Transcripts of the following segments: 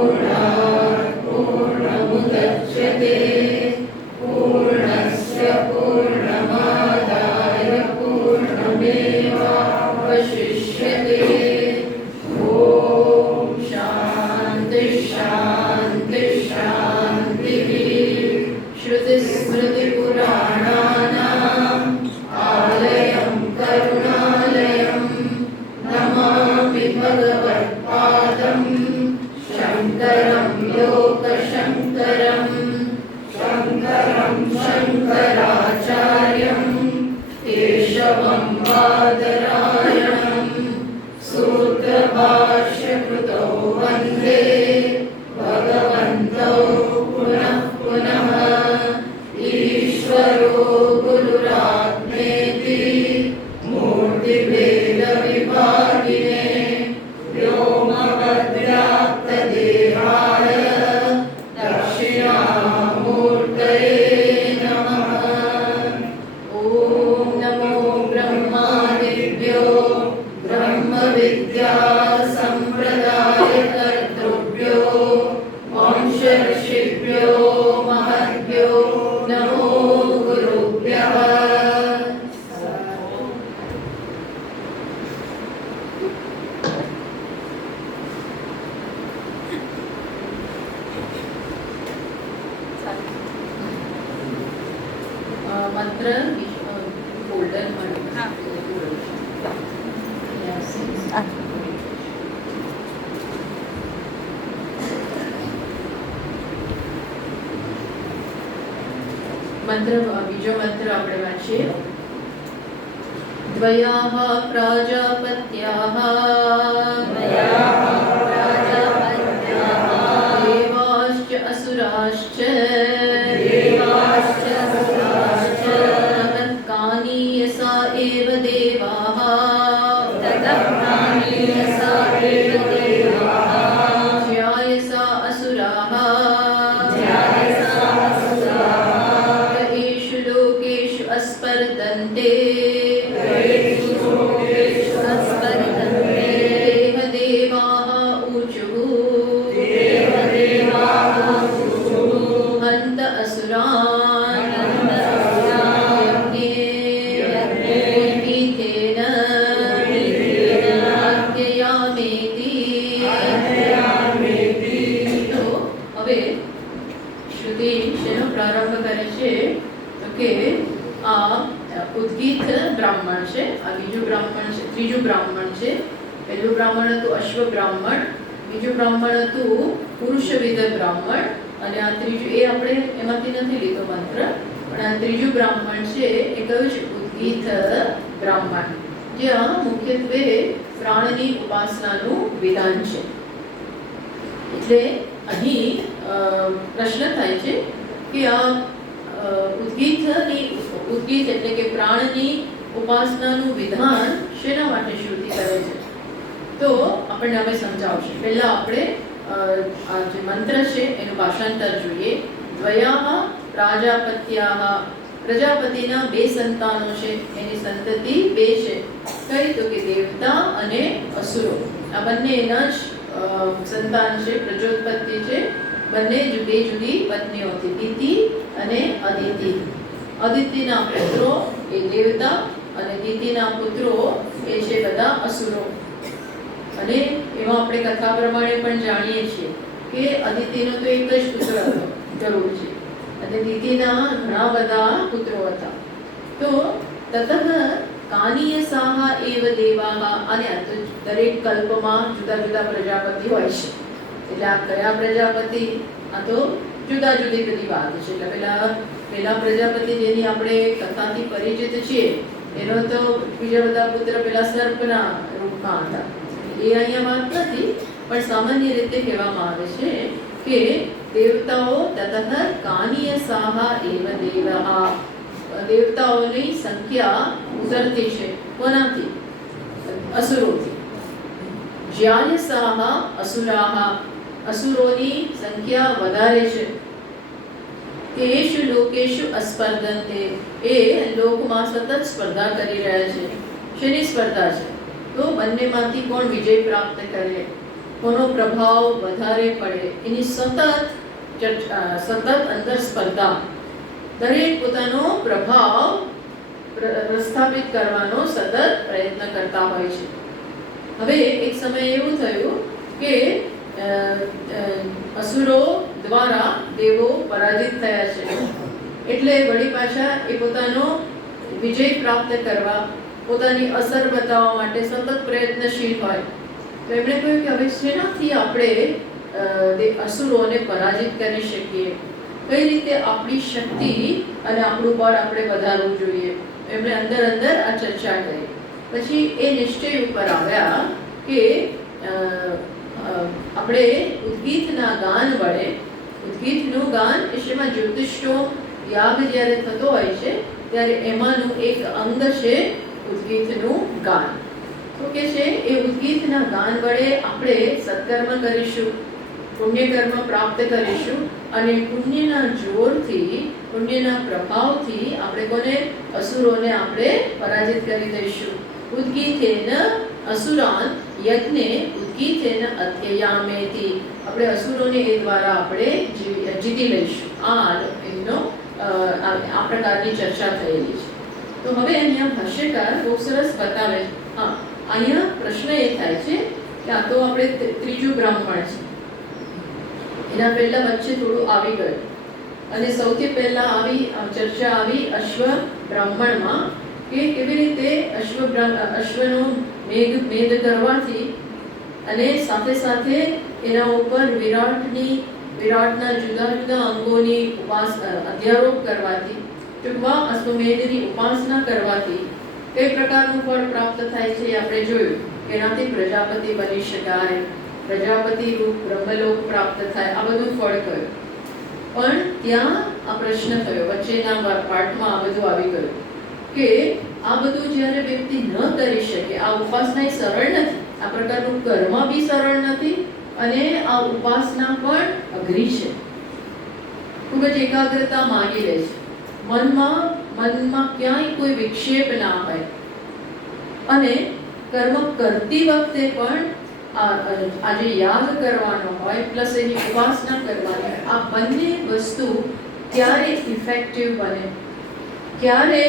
पूर्णात् पूर्णमुदच्यते पूर्णस्य पूर्णमादाय पूर्णमेवावशिष्यते। ॐ शान्ति शान्ति शान्तिः। श्रुतिस्मृतिपुराणानाम् आलयं करुणालयं नमामि भगवत्पादं शङ्करं लोकशङ्करं। शङ्करं शङ्कराचार्यं केशवं बादरायणं सूत्रभाष्यकृतौ वन्दे भगवन्तौ पुनः पुनः। ईश्वरो गुरुरात्मेति मूर्तिभेदविभागिने व्योमवद्व्याप्तदेहाय दक्षिणामूर्तये नमः। ॐ नमो ब्रह्मादिभ्यो ब्रह्मविद्या सम्प्रदायकर्तृभ्यो वंशऋषिभ्यो महद्भ्यो नमो गुरुभ्यः। मंत्र फोल्डर मंत्र बीजो मंत्र આપણે વાંચીએ। દ્વયાઃ પ્રાજાપત્યાઃ દેવાશ્ચ અસુરાશ્ચ તત્કાનીયસા એવ દેવાઃ જ્યાયસા અસુરાઃ अस्पर्धन्ते देवदेवाः ऊचुः हन्त असुरान् यज्ञेन अज्ञयामेति। तो હવે શ્રુતિ શેનો પ્રારંભ કરે છે તો કે આ ઉદ્ગીત બ્રાહ્મણ છે, આ બીજું બ્રાહ્મણ છે, ત્રીજું બ્રાહ્મણ છે। પહેલું બ્રાહ્મણ હતું અશ્વ બ્રાહ્મણ, બીજું બ્રાહ્મણ હતું પુરુષવિદ બ્રાહ્મણ અને આ ત્રીજું એ આપણે એમાંથી નથી લીધો મંત્ર, પણ આ ત્રીજું બ્રાહ્મણ છે એ કયું છે ઉદ્ગીત બ્રાહ્મણ, જ્યાં મુખ્યત્વે પ્રાણની ઉપાસનાનું વિધાન છે। એટલે અહીં પ્રશ્ન થાય છે કે આ ઉદ્ગીત એટલે કે પ્રાણની ઉપાસનાનું વિધાન શેના માટે શ્રુતિ કરે છે, તો આપણને હવે સમજાવશે। પહેલા આપણે આ જે મંત્ર છે એનું ભાષાંતર જોઈએ। દ્વયાઃ પ્રાજાપત્યાઃ, પ્રજાપતિના બે સંતાનો છે, એની સંતતિ બે છે, કઈ તો કે દેવતા અને અસુરો। આ બંને એના જ સંતાન છે, પ્રજોત્પત્તિ છે। બંને બે જુદી પત્નીઓથી, દિતિ અને અદિતિ। અદિતિના પુત્રો એ દેવતા અને દિતિના પુત્રો એ છે બધા અસુરો। અને એમાં આપણે કથા પ્રમાણે પણ જાણીએ છીએ કે અદિતિનો તો એક જ પુત્ર હતો ગરુડજી, અને દિતિના ઘણા બધા પુત્રો હતા। તો તતઃ કાનીયસાહ એવ દેવાહ, અને દરેક કલ્પમાં જુદા જુદા પ્રજાપતિ હોય છે। એટલે આ કયા પ્રજાપતિ, આ તો જુદા જુદી બધી વાત છે। એટલે પેલા પ્રજાપતિ જેની આપણે કથાથી પરિચિત છીએ એનો તો બીજા બધા પુત્ર પેલા સર્પના રૂપમાં હતા, એ અહીંયા વાત નથી, પણ સામાન્ય રીતે કહેવામાં આવે છે કે દેવતાઓ તતઃ કાનીયસાહ એવ દેવાહ, દેવતાઓની સંખ્યા ઉતરતી છે, કોનાથી? અસુરોથી। જ્યાયસાહ અસુરાહ, અસુરોની સંખ્યા વધારે છે। તેષુ લોકેષુ અસ્પર્ધન્તે, એ લોકમાં સતત સ્પર્ધા કરી રહ્યા છે। શેની સ્પર્ધા છે? તો બંનેમાંથી કોણ વિજય પ્રાપ્ત કરે, કોનો પ્રભાવ વધારે પડે એની સતત અંદર સ્પર્ધા. દરેક પોતાનો પ્રભાવ પ્રસ્થાપિત કરવાનો સતત પ્રયત્ન કરતા હોય છે. હવે એક સમય એવું થયું કે અસુરો દ્વારા દેવો પરાજિત થયા છે, એટલે વળી પાછા એ પોતાનો વિજય પ્રાપ્ત કરવા, પોતાની અસર બતાવવા માટે સતત પ્રયત્નશીલ હોય. તો એમણે કહ્યું કે હવે શેનાથી આપણે અસુરોને પરાજિત કરી શકીએ, કઈ રીતે આપણી શક્તિ અને આપણું બળ આપણે વધારવું જોઈએ. એમણે અંદર આ ચર્ચા કરી. પછી એ નિશ્ચય ઉપર આવ્યા કે આપણે ઉદ્ગીતના ગાન વડે, ઉદ્ગીતનું ગાન એમાં જ્યોતિષનો યાગ જ્યારે થતો હોય છે ત્યારે એમાંનું એક અંગ છે ઉદ્ગીતનું ગાન. તો કે છે એ ઉદ્ગીતના ગાન વડે આપણે સત્કર્મ કરીશું, પુણ્યકર્મ પ્રાપ્ત કરીશું અને પુણ્યના જોરથી, પુણ્યના પ્રભાવથી આપણે કોને, અસુરોને આપણે પરાજિત કરી દઈશું. ઉદ્ગીતેન અસુરાન યજ્ઞે ઉદ્ગીતેન અધ્યયામેતિ, આપણે અસુરોને એ દ્વારા આપણે જીતી લઈશું. આ પ્રકારની ચર્ચા થયેલી છે. તો હવે અહીંયા ભાષ્યકાર બહુ સરસ બતાવે છે. અહીંયા પ્રશ્ન એ થાય છે કે આ તો આપણે ત્રીજું બ્રાહ્મણ છે, એના પહેલા વચ્ચે થોડું આવી ગયું અને સૌથી પહેલા આવી ચર્ચા આવી અશ્વ બ્રાહ્મણમાં કે કેવી રીતે અશ્વનો મેદ કરવાથી અને સાથે સાથે એના ઉપર વિરાટના જુદા જુદા અંગોની અધ્યારોપ કરવાથી, ટૂંકમાં અશ્વમેધની ઉપાસના કરવાથી કઈ પ્રકારનું ફળ પ્રાપ્ત થાય છે આપણે જોયું. એનાથી પ્રજાપતિ બની શકાય, પ્રજાપતિ રૂપ બ્રહ્મલોક પ્રાપ્ત થાય, આ બધું ફળ કહ્યું. પણ ત્યાં આ પ્રશ્ન થયો, વચ્ચેના પાઠમાં આ બધું આવી ગયું કે આ બધું જ્યારે વ્યક્તિ ન કરી શકે, આ ઉપાસના સરળ નથી, આ પ્રકારનું કર્મ બી સરળ નથી અને આ ઉપાસના પણ અઘરી છે, ખૂબ જ એકાગ્રતા માંગી લે છે. મનમાં ક્યાંય કોઈ વિક્ષેપ ના હોય અને કર્મ કરતી વખતે પણ આ જે યાગ કરવાનો હોય પ્લસ એની ઉપાસના કરવાની હોય, આ બંને વસ્તુ ક્યારે ઇફેક્ટિવ બને, ક્યારે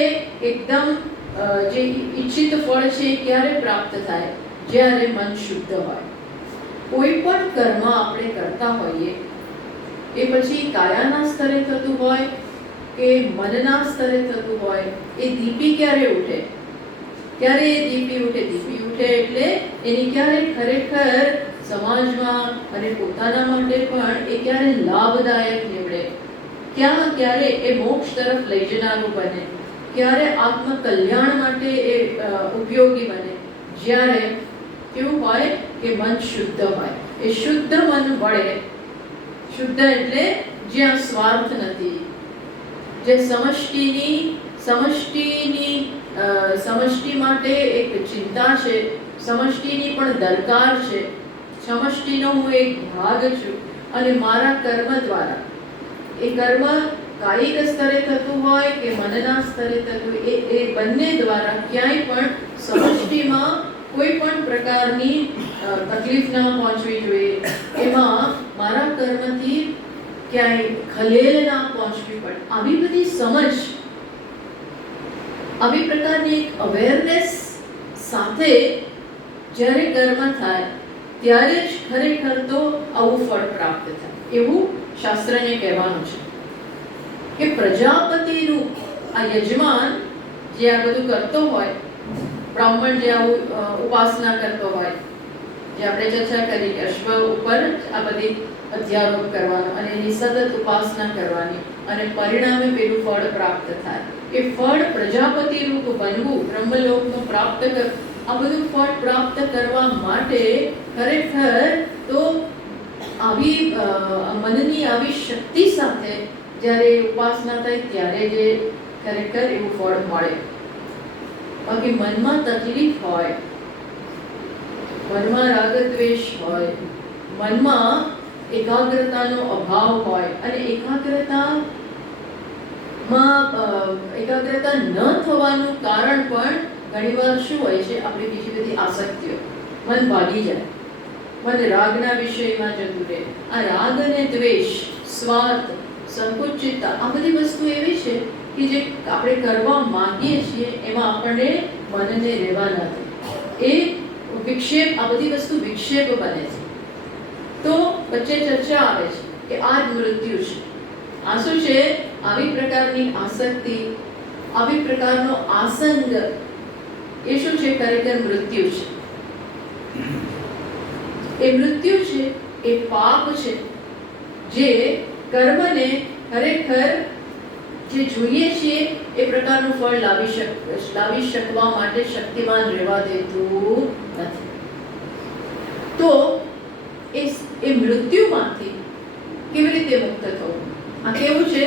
એકદમ જે ઈચ્છિત ફળ છે ક્યારે પ્રાપ્ત થાય, જ્યારે મન શુદ્ધ હોય. કોઈ પણ કર્મ આપણે કરતા હોઈએ એ પછી કાયાના સ્તરે થતું હોય કે મનના સ્તરે થતું હોય, એ દીપી ક્યારે ઉઠે, ક્યારે એ દીપી ઉઠે એટલે એની ક્યારે ખરેખર સમાજમાં અને પોતાના માટે પણ એ ક્યારે લાભદાયક નીવડે, ક્યારે એ મોક્ષ તરફ લઈ જનારું બને, ક્યારે આત્મકલ્યાણ માટે એ ઉપયોગી બને, જ્યારે કેવું હોય કે મન શુદ્ધ હોય. એ શુદ્ધ મન વડે, શુદ્ધ એટલે જ્યાં સ્વાર્થ નથી, જે સમષ્ટિ માટે એક ચિંતા છે, સમષ્ટિની પણ દરકાર છે, સમષ્ટિનો હું એક ભાગ છું અને મારા કર્મ દ્વારા, એ કર્મ કાયિક સ્તરે થતું હોય કે મનના સ્તરે થતું હોય, એ બંને દ્વારા ક્યાંય પણ સમષ્ટિમાં કોઈ પણ પ્રકારની તકલીફ ના પહોંચવી જોઈએ, એમાં મારા કર્મથી ક્યાંય ખલેલ ના પહોંચવી પડે, આવી બધી સમજ, આવી પ્રકારની એક અવેરનેસ સાથે જ્યારે કર્મ થાય ત્યારે જ ખરેખર તો આવું ફળ પ્રાપ્ત થાય. એવું શાસ્ત્રને કહેવાનું છે કે પ્રજાપતિનું આ યજમાન જે આ બધું કરતો હોય, બ્રાહ્મણ જે આવું ઉપાસના કરતો હોય, જે આપણે ચર્ચા કરી કે અશ્વ ઉપર આ બધી અધ્યારોપ કરવાનો અને એની સતત ઉપાસના કરવાની અને પરિણામે પેલું ફળ પ્રાપ્ત થાય, એ ફળ પ્રજાપતિ રૂપ બનવું, બ્રહ્મલોકનું પ્રાપ્ત કર, આ બધું ફળ પ્રાપ્ત કરવા માટે ખરેખર તો આવી મનની આવી શક્તિ સાથે જ્યારે ઉપાસના થાય ત્યારે જે ખરેખર એવું ફળ મળે. બાકી મનમાં તકલીફ હોય, મનમાં રાગ દ્વેષ હોય, મનમાં એકાગ્રતાનો અભાવ હોય અને એકાગ્રતા ન થવાનું કારણ પણ ઘણીવાર શું હોય છે, આપણી બીજી બધી આસક્તિઓ, મન ભાગી જાય. મન રાગના વિષયમાં જતું રહે. આ રાગ અને દ્વેષ, સ્વાર્થ, સંકુચિતતા, આ બધી વસ્તુ એવી છે કે જે આપણે કરવા માંગીએ છીએ એમાં આપણને મનને રહેવા નથી. એ વિક્ષેપ, આ બધી વસ્તુ વિક્ષેપ બને છે. તો વચ્ચે ચર્ચા આવે છે કે આ જ મૃત્યુ છે. આ શું છે? આવી પ્રકારની આસક્તિ, આવી પ્રકારનો આસંગ, એ શું છે? ખરેખર મૃત્યુ છે. એ મૃત્યુ છે, એ પાપ છે, જે કર્મને ખરેખર જે જોઈએ છીએ એ પ્રકારનું ફળ લાવી શકવા માટે શક્તિમાન રહેવા દેતું નથી. તો એ મૃત્યુમાંથી કેવી રીતે મુક્ત થવું? આ કેવું છે?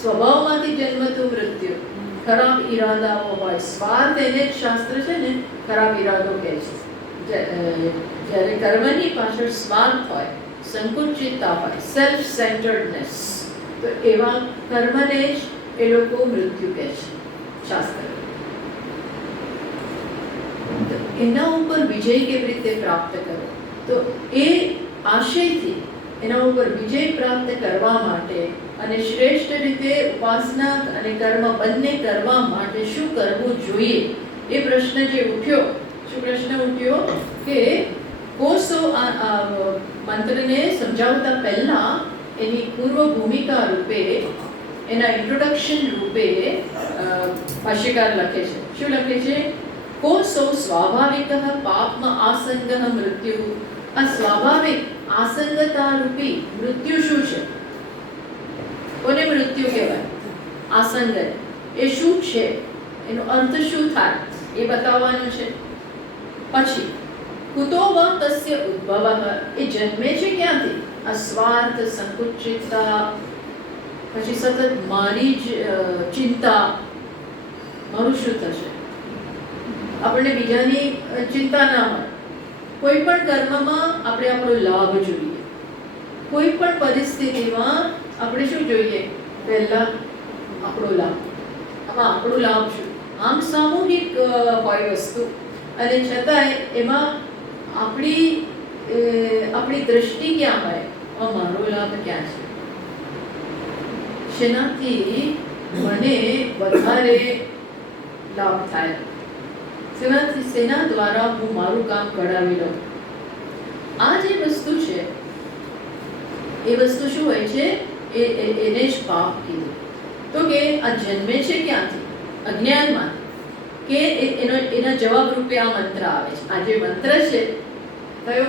સ્વભાવમાંથી જન્મતું મૃત્યુ. ખરાબ ઈરાદાઓ હોય, સ્વાર્થ, એને જ શાસ્ત્ર છે ને ખરાબ ઈરાદો કહે છે. જ્યારે કર્મની પાછળ સ્વાર્થ હોય, સંકુચિતતા હોય, સેલ્ફ સેન્ટર્ડનેસ, તો એવા કર્મને જ એ લોકો મૃત્યુ કહે છે શાસ્ત્ર. એના ઉપર વિજય કેવી રીતે પ્રાપ્ત કરો? તો એ આશયથી એના ઉપર વિજય પ્રાપ્ત કરવા માટે અને શ્રેષ્ઠ રીતે ઉપાસના અને કર્મ બંને કરવા માટે શું કરવું જોઈએ? એ પ્રશ્ન જે ઉઠ્યો, શું પ્રશ્ન ઉઠ્યો કે કોષો આ મંત્રને સમજાવતા પહેલા એની પૂર્વ ભૂમિકા રૂપે, એના ઇન્ટ્રોડક્શન રૂપે ભાષ્યકાર લખે છે. શું લખે છે? કોષો સ્વાભાવિક પાપમાં આસંગ મૃત્યુ. આ સ્વાભાવિક આસંગતા રૂપી મૃત્યુ શું છે? કોને મૃત્યુ કહેવાય? આસંગ. એ શું છે? એનો અર્થ શું થાય એ બતાવવાનું છે. પછી કુતો વા તસ્ય ઉદ્ભવઃ, એ જન્મે છે ક્યાંથી? આ સ્વાર્થ, સંકુચિતતા, પછી સતત મારી જ ચિંતા, મારું શું થશે, આપણને બીજાની ચિંતા ના હોય. કોઈ પણ કર્મમાં આપણે આપણો લાભ જોઈએ. કોઈ પણ પરિસ્થિતિમાં આપણે શું જોઈએ? પહેલા આપણો લાભ. આમાં આપણો લાભ શું? આમ સામૂહિક હોય વસ્તુ, અને છતાંય એમાં આપણી દ્રષ્ટિ ક્યાં હોય? મારો લાભ ક્યાં છે? શેનાથી મને વધારે લાભ થાય? સેના દ્વારા હું મારું કામ કઢાવી લઉં. આ જે વસ્તુ છે એ વસ્તુ શું હોય છે? એને જ પાપ કીધું. તો કે આ જન્મે છે ક્યાંથી? અજ્ઞાનમાંથી. કે એના જવાબ રૂપે આ મંત્ર આવે છે. આ જે મંત્ર છે, કયો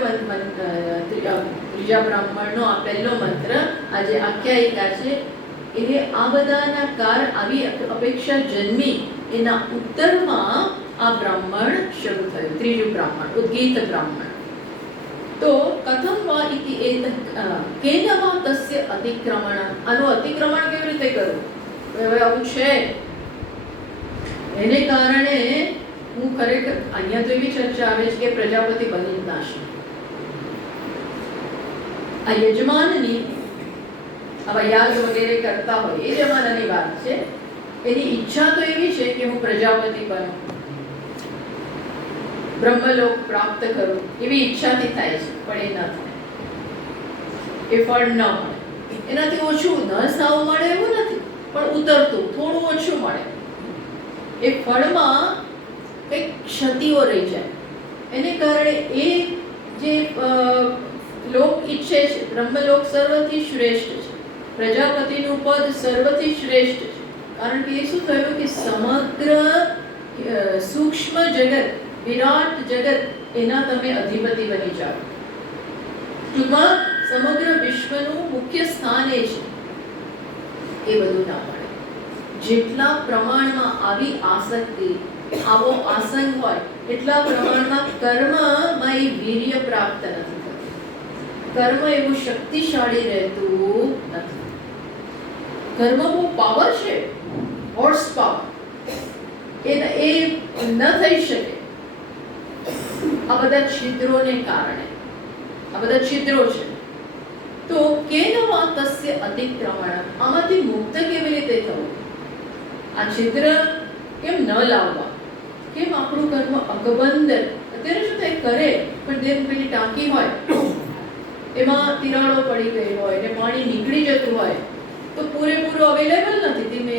ત્રીજા બ્રાહ્મણનો આ પહેલો મંત્ર, આ જે આખ્યાયિકા છે, એને આ બધાના આવી અપેક્ષા જન્મી એના ઉત્તરમાં આ બ્રાહ્મણ શરૂ થયું, ત્રીજું બ્રાહ્મણ, ઉદ્ગીત બ્રાહ્મણ. તો કથમ વા ઇતિ કેન વા તસ્ય અતિક્રમણ. આનું અતિક્રમણ કેવી રીતે કરવું? હવે આવું છે, એને કારણે હું ખરેખર, અહીંયા તો એવી ચર્ચા આવે છે કે પ્રજાપતિ બની જ નાશે. આ યજમાનની આવા યાગ વગેરે કરતા હોય એ જમાનાની વાત છે. એની ઈચ્છા તો એવી છે કે હું પ્રજાપતિ બનું, બ્રહ્મલોક પ્રાપ્ત કરું, એવી ઈચ્છાથી થાય છે. પણ એ ન થાય, એ ફળ ન મળે. એનાથી ઓછું ન સાવ મળે એવું નથી, પણ ઉતરતું થોડું ઓછું મળે. એ ફળમાં કંઈક ક્ષતિઓ રહી જાય. એને કારણે એ જે લોક ઈચ્છે છે, બ્રહ્મલોક સર્વથી શ્રેષ્ઠ છે, પ્રજાપતિનું પદ સર્વથી શ્રેષ્ઠ છે. કારણ કે એ શું થયું કે સમગ્ર સૂક્ષ્મ જગત, વિરાટ જગત, એના તમે અધિપતિ બની જાઓ. ટૂંકમાં સમગ્ર વિશ્વનું મુખ્ય સ્થાન એ છે. એ બધું ના મળે. જેટલા પ્રમાણમાં આવી આસક્તિ, આવો આસંગ હોય, એટલા પ્રમાણમાં કર્મમાં એ વીર્ય પ્રાપ્ત નથી થતું. કર્મ એવું શક્તિશાળી રહેતું નથી. કર્મ બહુ પાવર છે, હોર્સ પાવર, એ ન થઈ શકે. આ બધા છિદ્રોને કારણે, આ બધા છિદ્રો છે. તો કેન વા તસ્ય અતિક્રમણ, આમાંથી મુક્ત કેવી રીતે થવું? આ છિદ્ર કેમ ન લાવવા? કેમ આપણું કર્મ અકબંધ અત્યારે શું થાય કરે પણ જેમ પેલી ટાંકી હોય એમાં તિરાડો પડી ગઈ હોય ને પાણી નીકળી જતું હોય તો પૂરેપૂરું અવેલેબલ નથી, ધીમે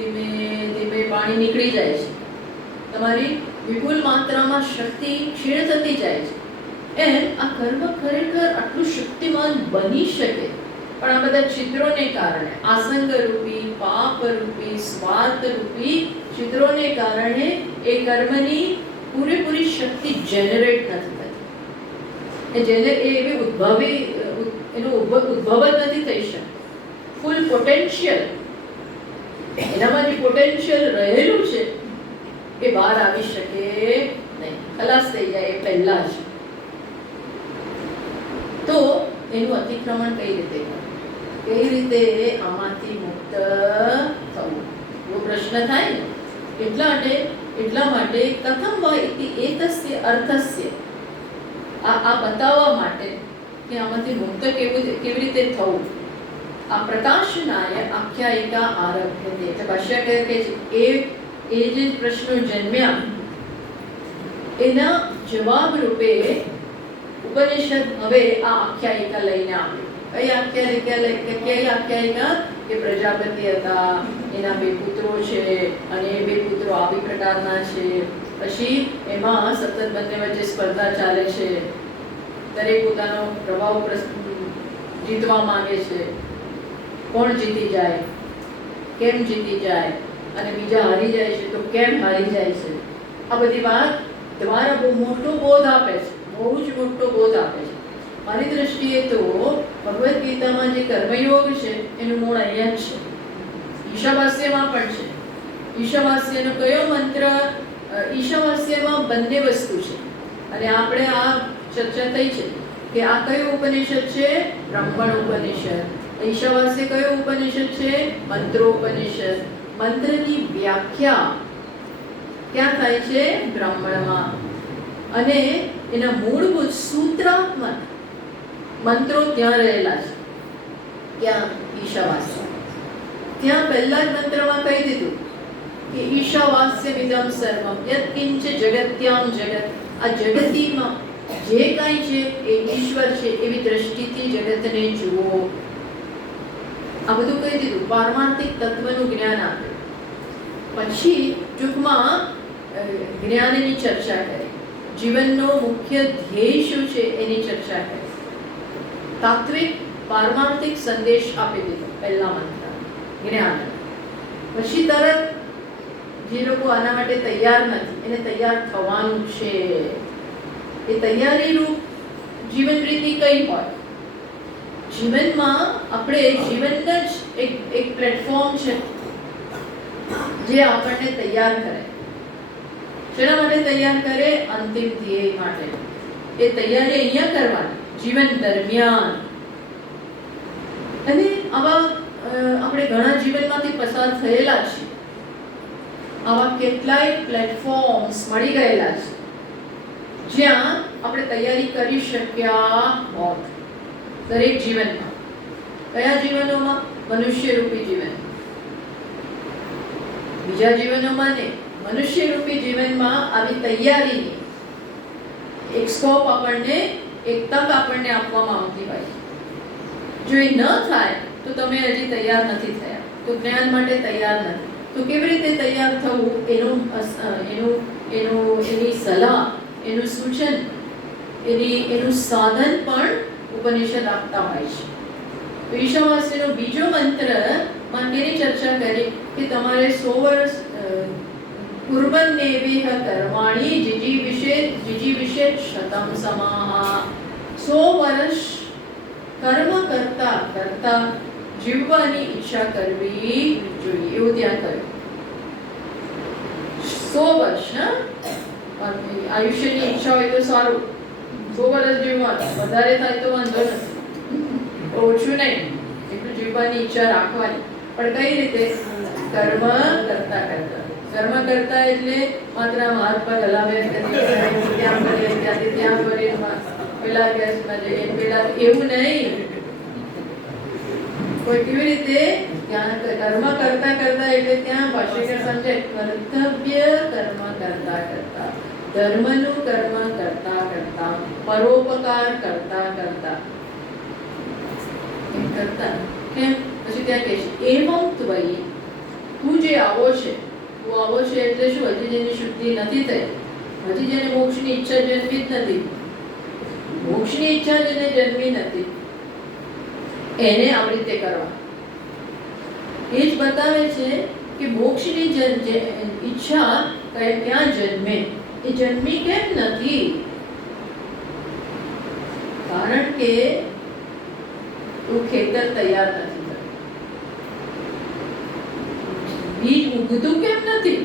ધીમે ધીમે પાણી નીકળી જાય છે, તમારી વિપુલ માત્રામાં શક્તિ ક્ષીણ થતી જાય છે. એમ આ કર્મ ખરેખર આટલું શક્તિમાન બની શકે પણ આ બધા છિદ્રોને કારણે, આસંગ રૂપી, પાપ રૂપી, સ્વાર્થ રૂપી છિદ્રોને કારણે એ કર્મની પૂરેપૂરી શક્તિ જનરેટ નથી થતી. એ એવી એનો ઉદ્ભવ જ નથી થઈ શકતો. ફૂલ પોટેન્શિયલ, એનામાં જે પોટેન્શિયલ રહેલું છે એ બહાર આવી શકે નહીં, ખલાસ થઈ જાય એ પહેલા જ. તો એનું અતિક્રમણ કઈ રીતે કરવું, કઈ રીતે આમાંથી મુક્ત થવું, એવો પ્રશ્ન થાય ને. એટલા માટે કથમ વા ઇતિ એતસ્ય અર્થસ્ય, આ બતાવવા માટે કે આમાંથી મુક્ત કેવી રીતે થવું, આ પ્રકાશનાય આખ્યાયિકા આરભ્યતે. એટલે ભાષ્યકાર કહે છે એ જે પ્રશ્નો જન્મ્યા એના જવાબ રૂપે ઉપનિષદ હવે આ આખ્યાયિકા લઈને આવ્યું. કઈ આખ્યાયિકા? કે પ્રજાપતિ હતા, એના 2 પુત્રો છે અને એ 2 પુત્રો આવી પ્રકારના છે. પછી એમાં સતત બંને વચ્ચે સ્પર્ધા ચાલે છે, દરેક પોતાનો પ્રભાવ જીતવા માંગે છે. કોણ જીતી જાય, કેમ જીતી જાય, અને બીજા હારી જાય છે તો કેમ હારી જાય છે. આ બધી વાત દ્વારા બહુ મોટો બોધ આપે છે, બહુ જ મોટો બોધ આપે છે. મારી દ્રષ્ટિએ તો ભગવદ્ ગીતામાં જે કર્મયોગ છે એનું મૂળ અહીંયા જ છે, ઈશાવાસ્યમાં પણ છે. ઈશાવાસ્યનો કયો મંત્ર? ઈશાવાસ્યમાં બંને વસ્તુ છે. અને આપણે આ ચર્ચા થઈ છે કે આ કયો ઉપનિષદ છે? બ્રાહ્મણ ઉપનિષદ. ઈશાવાસ્ય કયો ઉપનિષદ છે? મંત્રોપનિષદ. મંત્રની વ્યાખ્યા ક્યાં થાય છે? બ્રાહ્મણમાં. અને એના મૂળભૂત સૂત્રાત્મક મંત્રો ત્યાં રહેલા છે. ક્યાં? ઈશાવાસ્ય. ત્યાં પહેલા જ મંત્રમાં કહી દીધું કે ઈશાવાસ્યમિદં સર્વમ યત્કિંચ જગત્યામ જગત. આ જગતીમાં જે કાંઈ છે એ ઈશ્વર છે એવી દ્રષ્ટિથી જગતને જુઓ. આ બધું કહી દીધું, પારમાર્થિક તત્વનું જ્ઞાન આપ્યું. પછી ટૂંકમાં જ્ઞાનની ચર્ચા કરી, જીવનનો મુખ્ય ધ્યેય શું છે એની ચર્ચા કરી, તાત્વિક પારમાર્થિક સંદેશ આપી દીધો પહેલા મંત્ર જ્ઞાન. પછી તરત જે લોકો આના માટે તૈયાર નથી એને તૈયાર થવાનું છે. એ તૈયારી રૂપ જીવન રીતિ કઈ હોય? જીવનમાં આપણે જીવન જ એક પ્લેટફોર્મ છે જે આપણને તૈયાર કરે. શેના માટે તૈયાર કરે? અંતિમ ધ્યેય માટે. એ તૈયારી અહીંયા કરવાની જીવન દરમિયાન. અને આવા આપણે ઘણા જીવનમાંથી પસાર થયેલા છીએ. આવા કેટલાય પ્લેટફોર્મ્સ મળી ગયેલા છે જ્યાં આપણે તૈયારી કરી શક્યા હોત. દરેક જીવનમાં. કયા જીવનોમાં? મનુષ્ય રૂપી જીવન. બીજા જીવનોમાં ને મનુષ્ય રૂપી જીવનમાં આવી તૈયારીની એક સ્કોપ આપણને, એક તક આપણને આપવામાં આવતી હોય. જો એ ન થાય તો તમે હજી તૈયાર નથી થયા, તો જ્ઞાન માટે તૈયાર નથી. તો કેવી રીતે તૈયાર થવું એની સલાહ, એનું સૂચન, એનું સાધન પણ ઉપનિષદ આપતા હોય છે. તો ઈશાવાસ્યનો બીજો મંત્ર માં કેની ચર્ચા કરી કે તમારે 100 વર્ષ કુર્વન્નેવેહ કર્માણિ જીજીવિષે શતમ સમાહ. 100 વર્ષ કર્મ કરતા કરતા જીવવાની ઈચ્છા કરવી જોઈએ, એવું ત્યાં કહ્યું. 100 વર્ષ આયુષ્યની ઈચ્છા હોય તો સારું, 100 વર્ષ જીવવાનું, વધારે થાય તો વાંધો નથી, ઓછું નહીં, એટલું જીવવાની ઈચ્છા રાખવાની. પણ કઈ રીતે? કર્મ કરતા કરતા. કર્મ કરતા એટલે માત્ર હાથ પર હલાવ્યા કરીએ, ત્યાં કરીએ, ત્યાંથી ત્યાં કરીએ, પેલા ગેસમાં જઈએ, પેલા, એવું નહીં. કોઈ કેવી રીતે? ત્યાં કર્મ કરતા કરતા એટલે ત્યાં ભાષ્યકાર સમજે કર્તવ્ય કર્મ કરતા કરતા. ધર્મનું કર્મ કરતા કરતા, પરોપકાર કરતા કરતા એમ કરતા કેમ પછી ત્યાં કહે છે એવં ત્વયી, તું જે આવો છે, તું આવો છે એટલે શું? હજી જેની શુદ્ધિ નથી થઈ, હજી જેને મોક્ષની ઈચ્છા જન્મી જ નથી, મોક્ષની ઈચ્છા જેને જન્મી નથી, એને આવી રીતે કરવા. એ જ બતાવે છે કે મોક્ષની ઈચ્છા ક્યાં જન્મે? એ જન્મી કેમ નથી? કારણ કે તું ખેતર તૈયાર નથી થયું. બીજ ઉગતું કેમ નથી?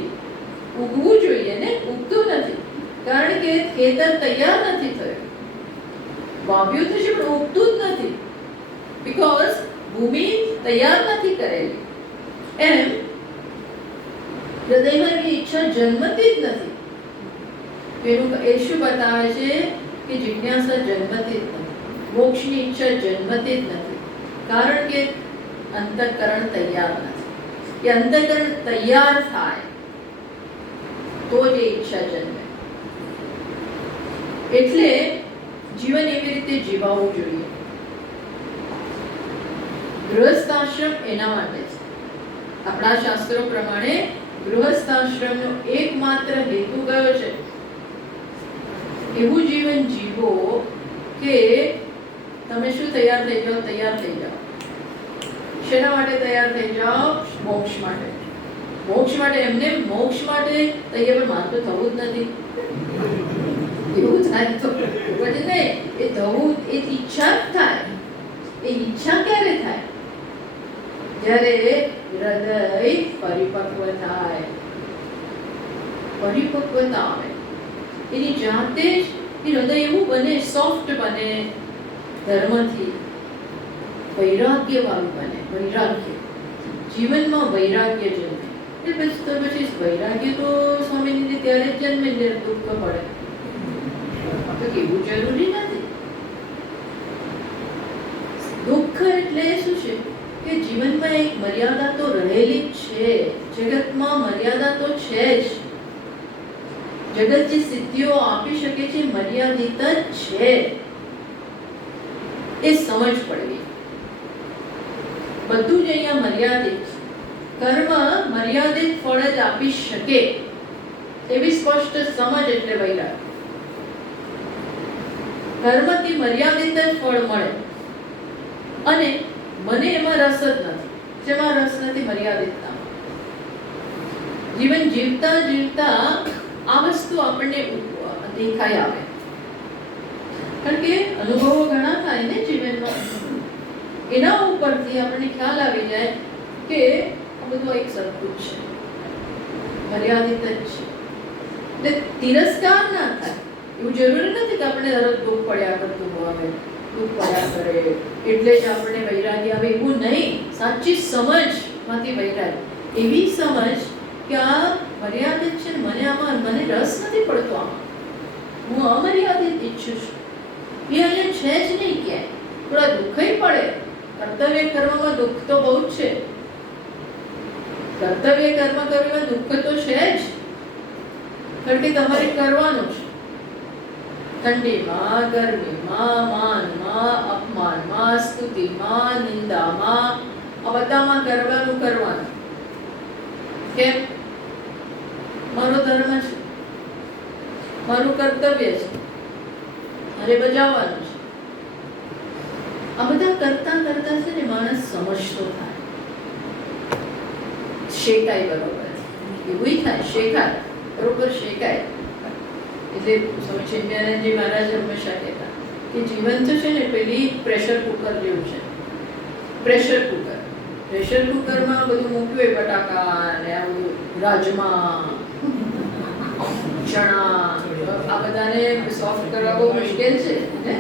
ઉગવું જોઈએ ને, ઉગતું નથી કારણ કે ખેતર તૈયાર નથી થયું. વાવ્યું તો છે પણ ઉગતું જ નથી, બીકોઝ ભૂમિ તૈયાર નથી કરેલી. એમ હૃદયમાં એવી ઈચ્છા જન્મતી જ નથી. એનું એ શું બતાવે છે કે જિજ્ઞાસા જન્મતી જ નથી, મોક્ષની ઈચ્છા જન્મતી જ નથી, કારણ કે અંતઃકરણ તૈયાર નથી. એ અંતઃકરણ તૈયાર થાય તો જ એ ઈચ્છા જન્મે. એટલે જીવન એવી રીતે જીવવું જોઈએ. ગૃહસ્થાશ્રમ એના માટે છે. આપણા શાસ્ત્રો પ્રમાણે ગૃહસ્થાશ્રમનો એકમાત્ર હેતુ કયો છે? એવું જીવન જીવો કે તમે શું તૈયાર થઈ જાઓ? તૈયાર થઈ જાઓ. શેના માટે તૈયાર થઈ જાઓ? મોક્ષ માટે. મોક્ષ માટે. એમને મોક્ષ માટે તૈયાર માનતો થવું જ નથી. એવું થાય તો પછી નહીં, એ થવું, એ ઈચ્છા જ થાય. એ ઈચ્છા ક્યારે થાય? જ્યારે હૃદય પરિપક્વ થાય, પરિપક્વતા આવે, એની જાતે જ એ હૃદય એવું બને, સોફ્ટ બને, ધર્મથી વૈરાગ્યવાળું બને. વૈરાગ્ય, જીવનમાં વૈરાગ્ય જન્મે. પછી વૈરાગ્ય તો સ્વામીની ત્યારે જ જન્મે જ્યારે દુઃખ પડે. તો કેવું જરૂરી નથી. દુઃખ એટલે શું છે કે જીવનમાં એક મર્યાદા તો રહેલી જ છે. જગતમાં મર્યાદા તો છે જ. જગત જે સિદ્ધિઓ આપી શકે છે મર્યાદિત જ છે. એ સમજ પડવી. બધું જ અહીંયા મર્યાદિત. કર્મ મર્યાદિત ફળ જ આપી શકે એવી સ્પષ્ટ સમજ એટલે વૈરાગ. કર્મથી મર્યાદિત જ ફળ મળે અને મને એમાં રસ જ નથી. જેમાં રસ નથી મર્યાદિતતા. જીવન જીવતા જીવતા આ વસ્તુ આપણને દેખાઈ આવે, કારણ કે અનુભવો ઘણા થાય ને જીવનમાં. એના ઉપરથી આપણને ખ્યાલ આવી જાય કે આ બધું એક સરખું જ છે, મર્યાદિત જ છે. એટલે તિરસ્કાર ના થાય. એવું જરૂરી નથી કે આપણે દરરોજ દુઃખ પડ્યા કરતું આવે, દુઃખ પડ્યા કરે એટલે જ આપણે વૈરાગ્ય આવે, એવું નહીં. સાચી સમજમાંથી વૈરાગ્ય. એવી સમજ કે આ મર્યાદિત છે, મને આમાં મને રસ નથી પડતો, આમાં હું અમર્યાદિત ઈચ્છું છું. એ અહીંયા છે જ નહીં ક્યાંય. થોડા દુઃખય પડે. કર્તવ્ય કર્મમાં દુઃખ તો બહુ જ છે. કર્તવ્ય કર્મ કરવામાં દુઃખ તો છે જ, કારણ કે તમારે કરવાનું છે. ઠંડીમાં, ગરમીમાં, માનમાં, અપમાનમાં, સ્તુતિમાં, નિંદામાં, આ બધામાં કરવાનું. કેમ? મારો ધર્મ છે, મારું કર્તવ્ય છે, મારે બજાવવાનું છે. આ બધા કરતા કરતા છે ને માણસ સમજતો થાય, શેકાય બરોબર. એવું થાય, શેકાય બરોબર, શેકાય. એટલે સ્વામી ચિન્મયાનંદજી મહારાજ હંમેશા કહેતા કે જીવન તો છે ને પેલી પ્રેશર કુકર જેવું છે. પ્રેશર કુકરમાં બધું મૂક્યું હોય, બટાકા ને આ બધું, રાજમા, ચણા, આ બધાને સોફ્ટ કરવા બહુ મુશ્કેલ છે ને.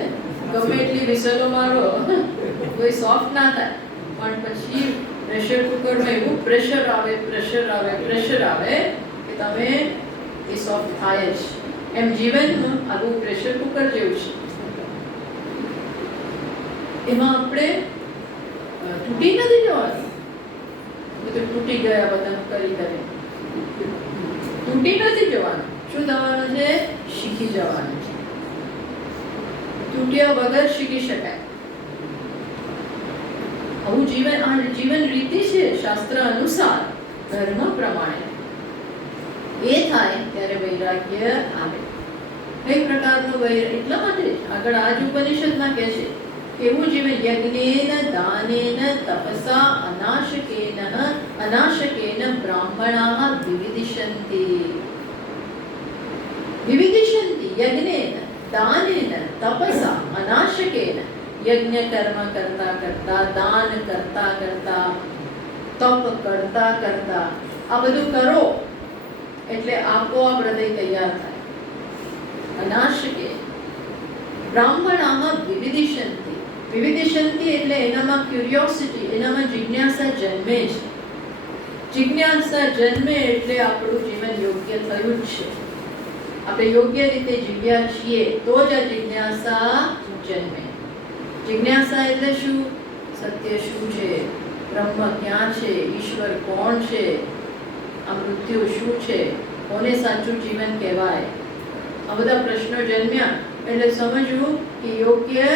ગમે એટલી વિસલો મારો કોઈ સોફ્ટ ના થાય. પણ પછી પ્રેશર કુકરમાં એવું પ્રેશર આવે કે તમે એ સોફ્ટ થાય જ. એમ જીવનનું આવું પ્રેશર કુકર જેવું છે. એમાં આપણે તૂટી નથી જવાનું. બધું તૂટી ગયા, બધા કરી તૂટી નથી જવાનું. શું થવાનું છે? શીખી જવાનું છે. તૂટ્યા વગર શીખી શકાય. આવું જીવન રીતિ છે શાસ્ત્ર અનુસાર, ધર્મ પ્રમાણે. એ થાય ત્યારે વૈરાગ્ય આવે. કઈ પ્રકારનું વૈરાગ્ય? એટલા માટે આગળ આ જ ઉપનિષદમાં કહે છે કે એવું જીવન યજ્ઞેન દાનેન તપસા અનાશકેન બ્રાહ્મણાઃ વિવિદિશન્તિ. યજ્ઞેન દાનેન તપસા અનાશકેન. યજ્ઞ કર્મ કરતા કરતા, દાન કરતા કરતા, તપ કરતા કરતા, આ બધું કરો એટલે આપોઆપ હૃદય તૈયાર થાય. અનાશકે બ્રાહ્મણાઃ વિવિદિશન્તિ. વિવિદિશન્તિ એટલે એનામાં ક્યુરિયોસિટી, એનામાં જિજ્ઞાસા જન્મે છે. જિજ્ઞાસા જન્મે એટલે આપણું જીવન યોગ્ય થયું જ છે. આપણે યોગ્ય રીતે જીવ્યા છીએ તો જ આ જિજ્ઞાસા જન્મે. જિજ્ઞાસા એટલે શું? સત્ય શું છે? બ્રહ્મ ક્યાં છે? ઈશ્વર કોણ છે? આ મૃત્યુ શું છે? કોને સાચું જીવન કહેવાય? આ બધા પ્રશ્નો જન્મ્યા એટલે સમજવું કે યોગ્ય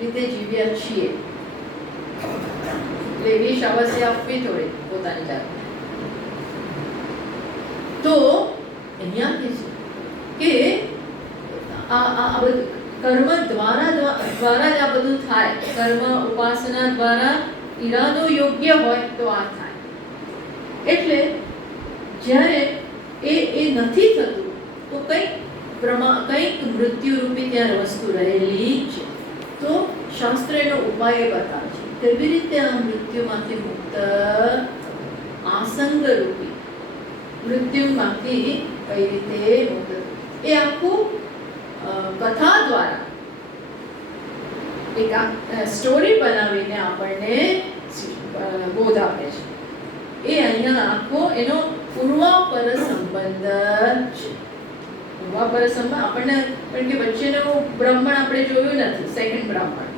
રીતે જીવ્યા છીએ. એટલે એવી શાબાશી આપવી થોડી પોતાની જાતને. તો અહીંયા કે છે કે આ બધું કર્મ દ્વારા જ આ બધું થાય. કર્મ ઉપાસના દ્વારા ઈરાદો યોગ્ય હોય તો આ થાય. એટલે જ્યારે એ નથી થતું તો કંઈક મૃત્યુરૂપી ત્યાં વસ્તુ રહેલી છે. તો શાસ્ત્ર એનો ઉપાય બતાવે છે કેવી રીતે આ મૃત્યુમાંથી મુક્ત, આસંગરૂપી મૃત્યુમાંથી કઈ રીતે મુક્ત. એ આખું કથા દ્વારા એક સ્ટોરી બનાવીને આપણને બોધ આપે છે. એ અહીંયા આખો એનો પૂર્વાપર સંબંધ છે. પૂર્વાપર સંબંધ આપણને, કારણ કે વચ્ચેનું બ્રાહ્મણ આપણે જોયું નથી, સેકન્ડ બ્રાહ્મણ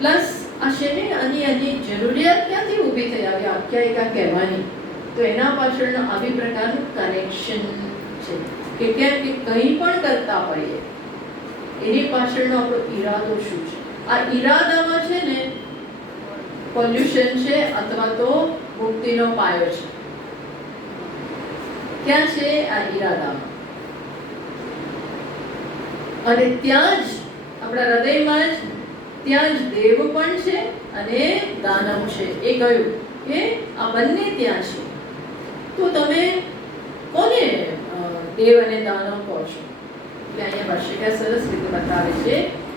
પ્લસ આ શેને આની જરૂરિયાત ક્યાંથી ઊભી થઈ આવી આખ્યાયિકા કહેવાની? તો એના પાછળનો આવી પ્રકારનું કનેક્શન છે કે કેમ કે કંઈ પણ કરતા હોઈએ એની પાછળનો આપણો ઈરાદો શું છે. આ ઈરાદામાં છે ને પોલ્યુશન છે અથવા તો મુક્તિનો પાયો છે. ક્યાં છે? આ ઈરાદામાં. અને ત્યાં જ આપણા હૃદયમાં જ ત્યાં જ દેવ પણ છે અને દાનવ છે. એ કહ્યું કે આ બંને ત્યાં છે. તો તમે કોને દેવ અને દાનવ કહો છો? એટલે અહીંયા ભાષ્યકાર સરસ રીતે બતાવે છે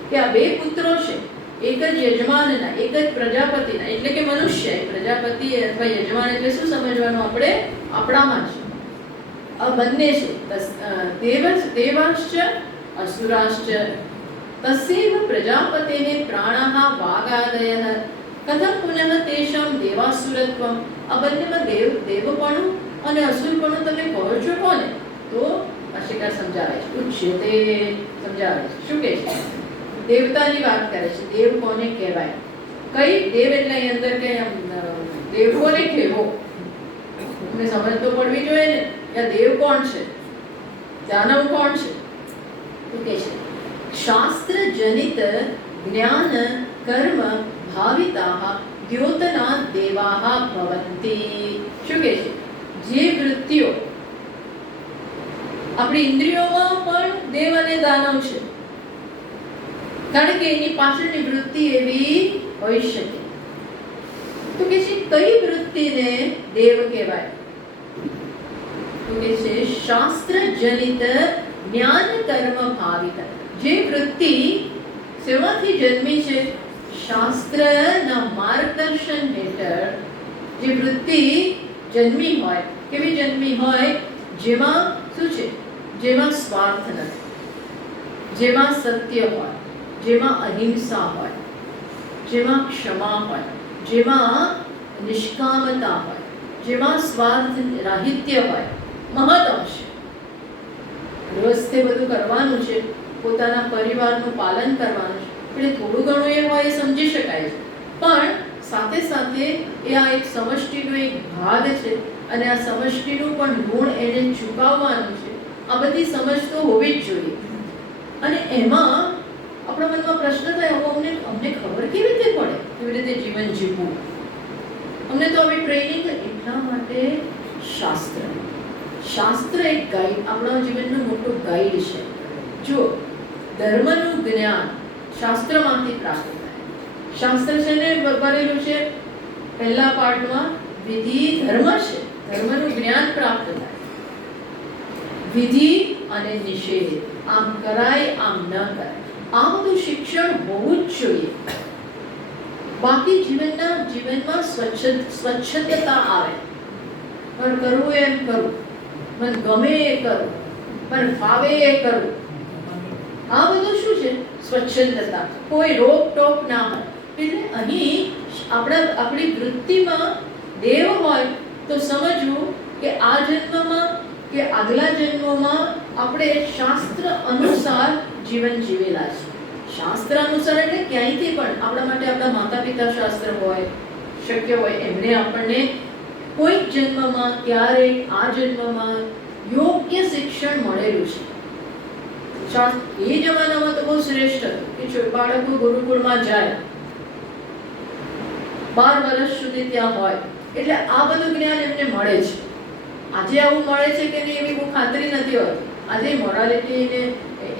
કે આ બે પુત્રો છે, એક જ યજમાનના, એક જ પ્રજાપતિના. એટલે કે મનુષ્ય પ્રજાપતિ અથવા યજમાન એટલે શું સમજવાનું આપણે? આપણામાં છે. આ બંને છે. દેવાશ્ચ અસુરાશ્ચ તસ્યૈવ પ્રજાપતેને પ્રાણઃ વાગાદયઃ કથમ પુનઃ તેષાં દેવાસુરત્વમ. આ બંનેમાં દેવપણું અને અસુરપણું તમે કહો છો કોને? તો ભાષ્યકાર સમજાવે છે, ઉચ્યતે સમજાવે છે. શું કહે છે? દેવતાની વાત કરે છે. દેવ કોને કહેવાય? કઈ દેવ એટલે અહીં અંદર કઈ દેવ કોને કહેવો? તમને સમજ તો પડવી જોઈએ ને. આ દેવ કોણ છે? દાનવ કોણ છે? તો કે છે શાસ્ત્ર જનિત જ્ઞાન કર્મ ભાવિતાઃ દ્યોતના દેવાઃ ભવન્તિ. શું કહે છે? જે વૃત્તિઓ આપણી ઇન્દ્રિયોમાં પણ દેવ અને દાનવ છે, કારણ કે એની પાછળની વૃત્તિ એવી હોઈ શકે. તો કે છે કઈ વૃત્તિને દેવ કહેવાય? તો કે છે શાસ્ત્ર જનિત જ્ઞાન કર્મ ભાવિત. જે વૃત્તિ શેમાંથી જન્મી છે? શાસ્ત્રના માર્ગદર્શન હેઠળ જે વૃત્તિ જન્મી હોય. કેવી જન્મી હોય? જેમાં શું છે? જેમાં સ્વાર્થ નથી, જેમાં સત્ય હોય, જેમાં અહિંસા હોય, જેમાં ક્ષમા હોય, જેમાં નિષ્કામતા હોય, જેમાં સ્વાર્થ રાહિત્ય હોય. મહદઅંશ ગૃહસ્થે બધું કરવાનું છે, પોતાના પરિવારનું પાલન કરવાનું છે, એટલે થોડું ઘણું એ હોય એ સમજી શકાય છે. પણ સાથે સાથે એ આ એક સમષ્ટિનો એક ભાગ છે અને આ સમષ્ટિનું પણ ઋણ એને ચૂકવવાનું છે. આ બધી સમજ તો હોવી જ જોઈએ. અને એમાં આપણા મનમાં પ્રશ્ન થાય, હવે અમને ખબર કેવી રીતે પડે કેવી રીતે જીવન જીવવું? અમને તો હવે ટ્રેનિંગ. એટલા માટે શાસ્ત્ર એક ગાઈડ, આપણા જીવનનું મોટું ગાઈડ છે. જો ધર્મનું જ્ઞાન શાસ્ત્રમાંથી પ્રાપ્ત થાય. શાસ્ત્ર છે ને ભરેલું છે પહેલા પાઠમાં, વિધિ ધર્મ છે. ધર્મનું જ્ઞાન પ્રાપ્ત થાય. વિધિ અને નિષેધ, આમ કરાય આમ ન કરાય, આ બધું શિક્ષણ હોવું જ જોઈએ. બાકી જીવનમાં સ્વચ્છતા આવે. પણ કરવું એમ કરું, મને ગમે એ કરું, મને ફાવે એ કરું, આ બધું શું છે? સ્વચ્છંદતા. કોઈ રોક ટોક ના હોય. એટલે અહીં આપણી વૃત્તિમાં દેવ હોય તો સમજવું કે આ જન્મમાં કે આગલા જન્મમાં આપણે શાસ્ત્ર અનુસાર જીવન જીવેલા છે. શાસ્ત્ર અનુસાર એટલે ક્યાંયથી પણ આપણા માટે આપણા માતા પિતા શાસ્ત્ર હોય, શક્ય હોય એમને આપણને કોઈક જન્મમાં ક્યારેક આ જન્મમાં યોગ્ય શિક્ષણ મળેલું છે. એ જમાનામાં તો બહુ શ્રેષ્ઠ હતું કે બાળકો ગુરુકુળમાં જાય, 12 વર્ષ સુધી ત્યાં હોય, એટલે આ બધું જ્ઞાન એમને મળે છે. આજે આવું મળે છે કે નહીં એવી બહુ ખાતરી નથી હોતી. આજે મોરાલિટી ને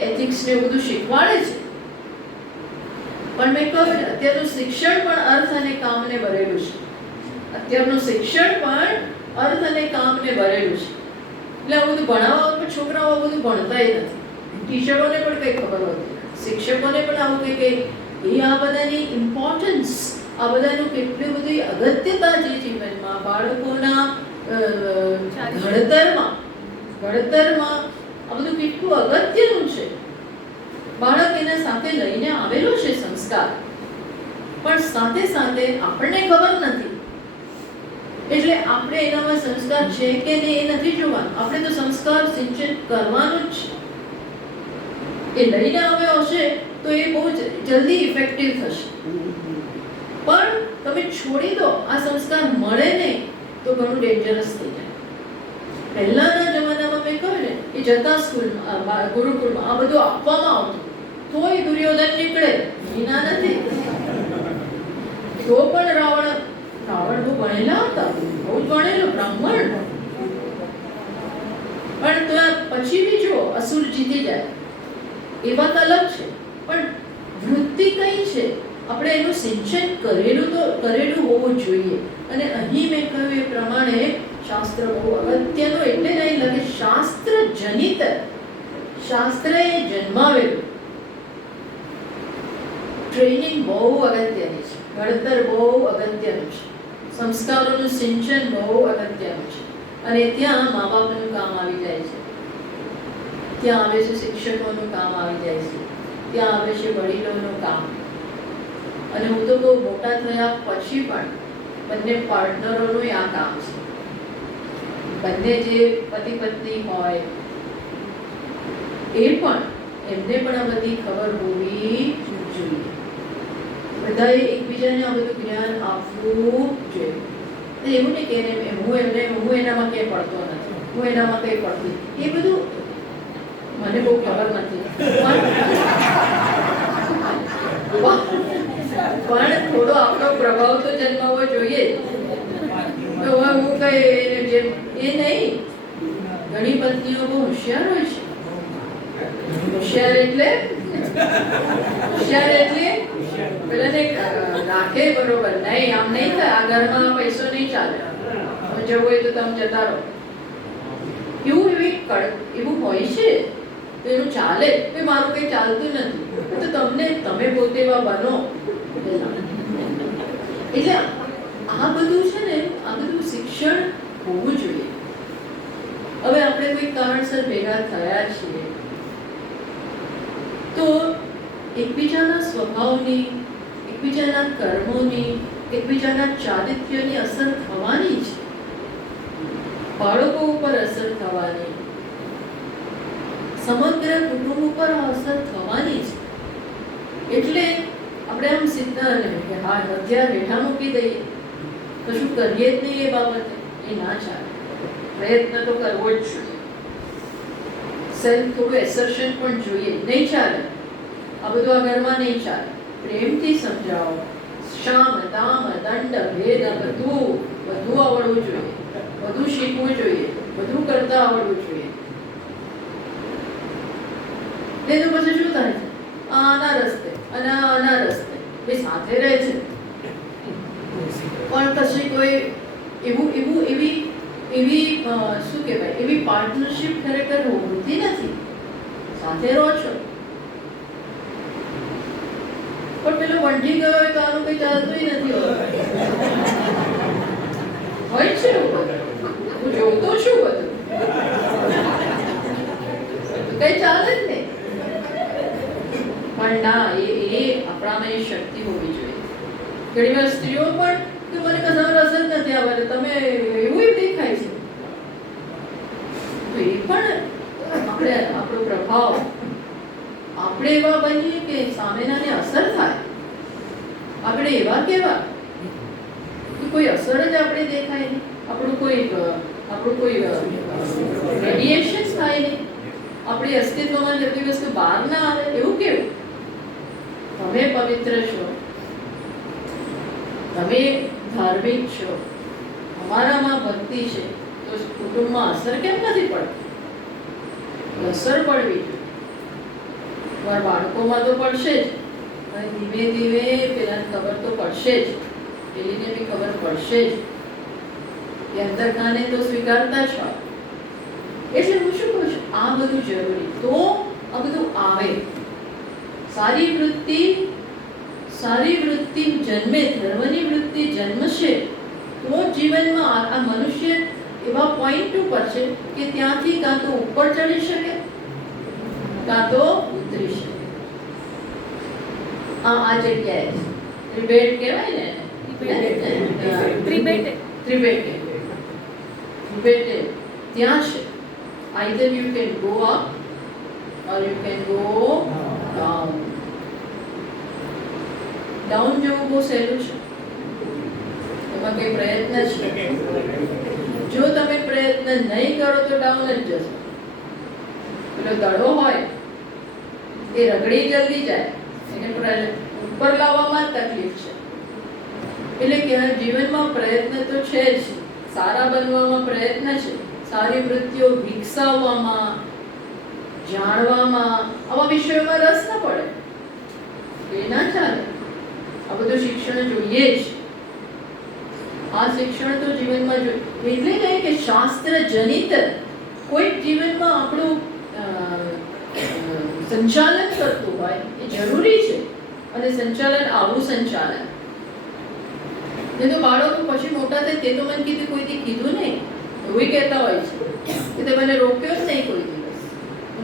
એથિક્સ ને બધું શીખવાડે છે, પણ મેં કહ્યું અત્યારનું શિક્ષણ પણ અર્થ અને કામને ભરેલું છે. અત્યારનું શિક્ષણ પણ અર્થ અને કામને ભરેલું છે. એટલે આ બધું ભણાવવા પર છોકરાઓ બધું ભણતા નથી. ટીચરોને પણ કંઈ ખબર હોતી, શિક્ષકોને પણ આવું કંઈ એ આ બધાની ઇમ્પોર્ટન્સ, આ બધાનું કેટલી બધી અગત્યતા છે જીવનમાં, બાળકોના ઘડતરમાં આ બધું કેટલું અગત્યનું છે. બાળક એના સાથે લઈને આવેલો છે સંસ્કાર, પણ સાથે સાથે આપણને ખબર નથી. એટલે આપણે એનામાં સંસ્કાર છે કે નહીં એ નથી જોવાનું. આપણે તો સંસ્કાર સિંચન કરવાનું જ છે. એ લઈને આવ્યો હશે તો એ બહુ જલ્દી ઇફેક્ટિવ થશે. પણ તમે છોડી દો, આ સંસ્કાર મળે નહીં તો ઘણું ડેન્જરસ થઈ જાય. પહેલાના જમાનામાં મેં કહ્યું ને એ જતા સ્કૂલમાં ગુરુકુળમાં આ બધું આપવામાં આવતું, તોય દુર્યોધન નીકળે, વિના નથી. તો પણ રાવણ બહુ ભણેલા હતા, બહુ ભણેલો બ્રાહ્મણ, પણ તો પછી બી જો અસુર જીતી જાય એ વાત અલગ છે. પણ વૃત્તિ કઈ છે? આપણે એનું સિંચન કરેલું હોવું જોઈએ. અને અહીં મેં કહ્યું એ પ્રમાણે શાસ્ત્ર બહુ અગત્યનું, એટલે નહીં લાગે શાસ્ત્ર જનિત, શાસ્ત્રએ જન્માવેલું. ટ્રેનિંગ બહુ અગત્યની છે, ઘડતર બહુ અગત્યનું છે, સંસ્કારોનું સિંચન બહુ અગત્યનું છે. અને ત્યાં મા બાપનું કામ આવી જાય છે, ત્યાં આવે છે શિક્ષકોનું કામ આવી જાય છે, ત્યાં આવે છે વડીલોનું કામ. અને હું તો બહુ મોટા થયા પછી પણ બંને પાર્ટનરોનું આ કામ છે. બંને જે પતિ પત્ની હોય એ પણ, એમને પણ આ બધી ખબર હોવી જોઈએ. બધાએ એકબીજાને આ બધું જ્ઞાન આપવું જોઈએ. એવું નહીં કે હું એનામાં ક્યાંય પડતો નથી, હું એનામાં કંઈ પડતી, એ બધું મને બહુ ખબર નથી. પણ થોડો આપણો પ્રભાવ તો જન્માવો જોઈએ. તો હું કઈ જેમ એ નહીં, ઘણી પત્નીઓ બહુ હોશિયાર હોય છે. હોશિયાર એટલે પેલાને રાખે બરોબર, નહીં આમ નહીં થાય, આ ઘરમાં પૈસો નહીં ચાલે, જવું હોય તો તમે જતા રહો, એવું હોય છે. તો એનું ચાલે કે મારું કંઈ ચાલતું નથી, તો તમે પોતે એવા બનો. એટલે આ બધું છે ને, આ બધું શિક્ષણ હોવું જોઈએ. હવે આપણે કોઈ કારણસર ભેગા થયા છીએ તો એકબીજાના સ્વભાવની, એકબીજાના કર્મોની, એકબીજાના ચારિત્ર્યની અસર થવાની છે. બાળકો ઉપર અસર થવાની, સમગ્ર કુટુંબ ઉપર અસર થવાની છે. એટલે આપણે આમ સીધા કે હા હથિયાર હેઠા મૂકી દઈએ, કશું કરીએ જ નહીં એ બાબતે, એ ના ચાલે. પ્રયત્ન તો કરવો જ જોઈએ. સેલ્ફ થોડું એસર્શન પણ જોઈએ. નહીં ચાલે આ બધું, આ ઘરમાં નહીં ચાલે. પ્રેમથી સમજાવો. શામ દામ દંડ ભેદ બધું આવડવું જોઈએ, બધું શીખવું જોઈએ, બધું કરતા આવડવું જોઈએ. નહીં તો પછી શું થાય છે? આના રસ્તે અને આના રસ્તે બે સાથે રહે છે, પણ પછી કોઈ એવી શું કહેવાય, એવી પાર્ટનરશિપ ખરેખર હોતી નથી. સાથે રહો છો પણ પેલો વંઢી ગયો હોય તો આનું કઈ ચાલતું નથી હોય છે. હું જોતો છું બધું, કઈ ચાલે જ નહીં. પણ ના, એ આપણામાં એ શક્તિ હોવી જોઈએ. ઘણી વાર સ્ત્રીઓ પણ કે મને કશામાં રસ જ નથી આવે, તમે એવું દેખાય છે, તો એ પણ આપણે આપણો પ્રભાવ આપણે એવા બનીએ કે સામેનાને અસર થાય. આપણે એવા કેવા કે કોઈ અસર જ આપણે દેખાય નહીં, આપણું કોઈ રેડિયેશન થાય નહીં, આપણી અસ્તિત્વમાં જેટલી વસ્તુ બહાર ના આવે. એવું કેવું? તમે પવિત્ર છો, તમે ધાર્મિક છો, અમારામાં ભક્તિ છે, તો કુટુંબમાં અસર કેમ નથી પડતી? અસર પડવી જોઈએ. બાળકોમાં તો પડશે જ, અને ધીમે ધીમે પેલાને ખબર તો પડશે જ, પેલીને બી ખબર પડશે જ. એ અંતરકાને તો સ્વીકારતા જ હોય. એટલે હું શું કહું છું, આ બધું જરૂરી. તો આ બધું આવે. સારી વૃત્તિ જન્મે, ધર્મની વૃત્તિ જન્મશે તો જીવનમાં આ મનુષ્ય એવા પોઈન્ટ ઉપર છે કે ત્યાંથી કાં તો ઉપર ચડી શકે, કાં તો ઉતરી શકે. આ જગ્યાએ ત્રિભેટ કહેવાય ને, ત્રિભેટે ત્યાં છે. either you can go up or you can go down. Down જવું બહુ સહેલું છે, એમાં કઈ પ્રયત્ન છે. જો તમે પ્રયત્ન નહીં કરો તો ડાઉન જ જશો. પેલો દડો હોય એ રગડી જલ્દી જાય, એને ઉપર લાવવામાં જ તકલીફ છે. એટલે કે જીવનમાં પ્રયત્ન તો છે જ, સારા બનવામાં પ્રયત્ન છે, સારી વૃત્તિઓ વિકસાવવામાં, જાણવામાં, આવા વિષયોમાં રસ ન પડે એ ના ચાલે. આ બધું શિક્ષણ જોઈએ જ. આ શિક્ષણ તો જીવનમાં જોઈએ. એટલે કહે કે શાસ્ત્ર જનિત કોઈક જીવનમાં આપણું સંચાલન કરતું હોય એ જરૂરી છે. અને સંચાલન આવું સંચાલન એ તો બાળકો પછી મોટા થાય તે તો મને કીધું કોઈથી કીધું નહીં, એવું કહેતા હોય છે કે તે મને રોક્યો જ નહીં કોઈ દિવસ.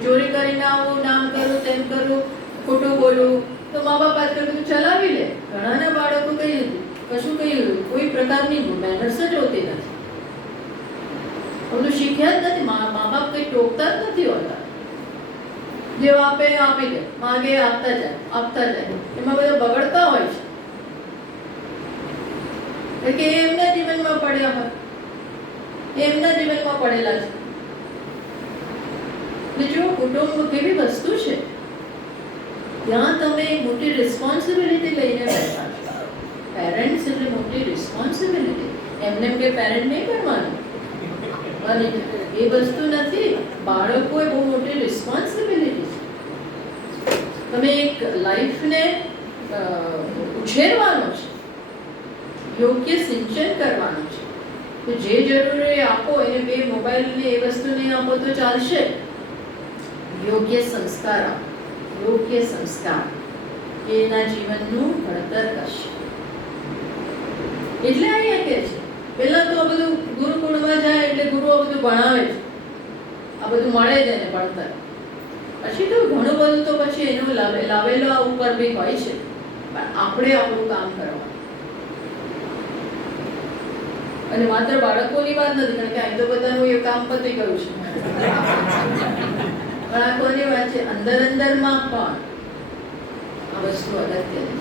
ચોરી કરીને આવું, નામ કરું, તેમ કરું, ખોટું બોલું, તો મા બાપ આજ બધું ચલાવી લે. ઘણાના બાળકો કશું કોઈ પ્રકારની મેનર્સ જ હોતી નથી, બધું શીખ્યા જ નથી. મા બાપ કઈ ટોકતા જ નથી હોતા. જે આપે આપી દે, માગે આપતા જાય, એમાં બધા બગડતા હોય છે. કે એમના જીવનમાં પડ્યા હોય, એમના જીવનમાં પડેલા છે. જો કુટુંબ કેવી વસ્તુ છે, ત્યાં તમે મોટી રિસ્પોન્સિબિલિટી લઈને બેઠા છો. પેરેન્ટ્સ એટલે મોટી રિસ્પોન્સિબિલિટી. એમને કે પેરેન્ટ નહીં બનવાનું, એ વસ્તુ નથી. બાળકો એ બહુ મોટી રિસ્પોન્સિબિલિટી છે. તમે એક લાઈફને ઉછેરવાનો છે, યોગ્ય સિંચન કરવાનું છે. તો જે જરૂરી આપો એને, બે મોબાઈલને એ વસ્તુ નહીં આપો તો ચાલશે. યોગ્ય સંસ્કાર આપો, યોગ્ય સંસ્કાર એના જીવનનું ઘડતર કરશે. એટલે અહીંયા કે છે પહેલા તો આ બધું ગુરુકુળમાં જાય એટલે ગુરુઓ બધું ભણાવે છે, આ બધું મળે જ એને ભણતર. પછી તો ઘણું બધું તો પછી એનું લાવેલો ઉપર બી હોય છે, પણ આપણે આપણું કામ કરવાનું. અને માત્ર બાળકોની વાત નથી, કારણ કે અહીં તો બધાનું એ કામ પતી ગયું છે. બાળકોની વાત છે. અંદરમાં પણ આ વસ્તુ અગત્યની.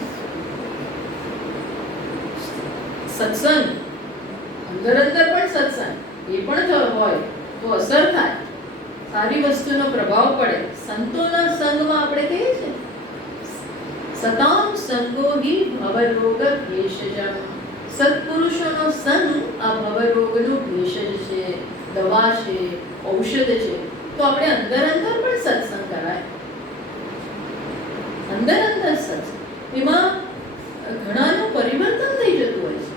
સત્સંગ અંદર પણ સત્સંગ એ પણ હોય તો અસર થાય. સારી વસ્તુનો પ્રભાવ પડે. સંતોના સંગમાં આપણે કહીએ છીએ સતામ સંગો હિ ભવરોગ ભેષજમ. સત્પુરુષોનો સંગ આ ભવરોગનું ભેષજ છે, દવા છે, ઔષધ છે. તો આપણે અંદર પણ સત્સંગ કરાય, અંદર સત્સંગ, એમાં ઘણાનું પરિવર્તન થઈ જતું હોય છે.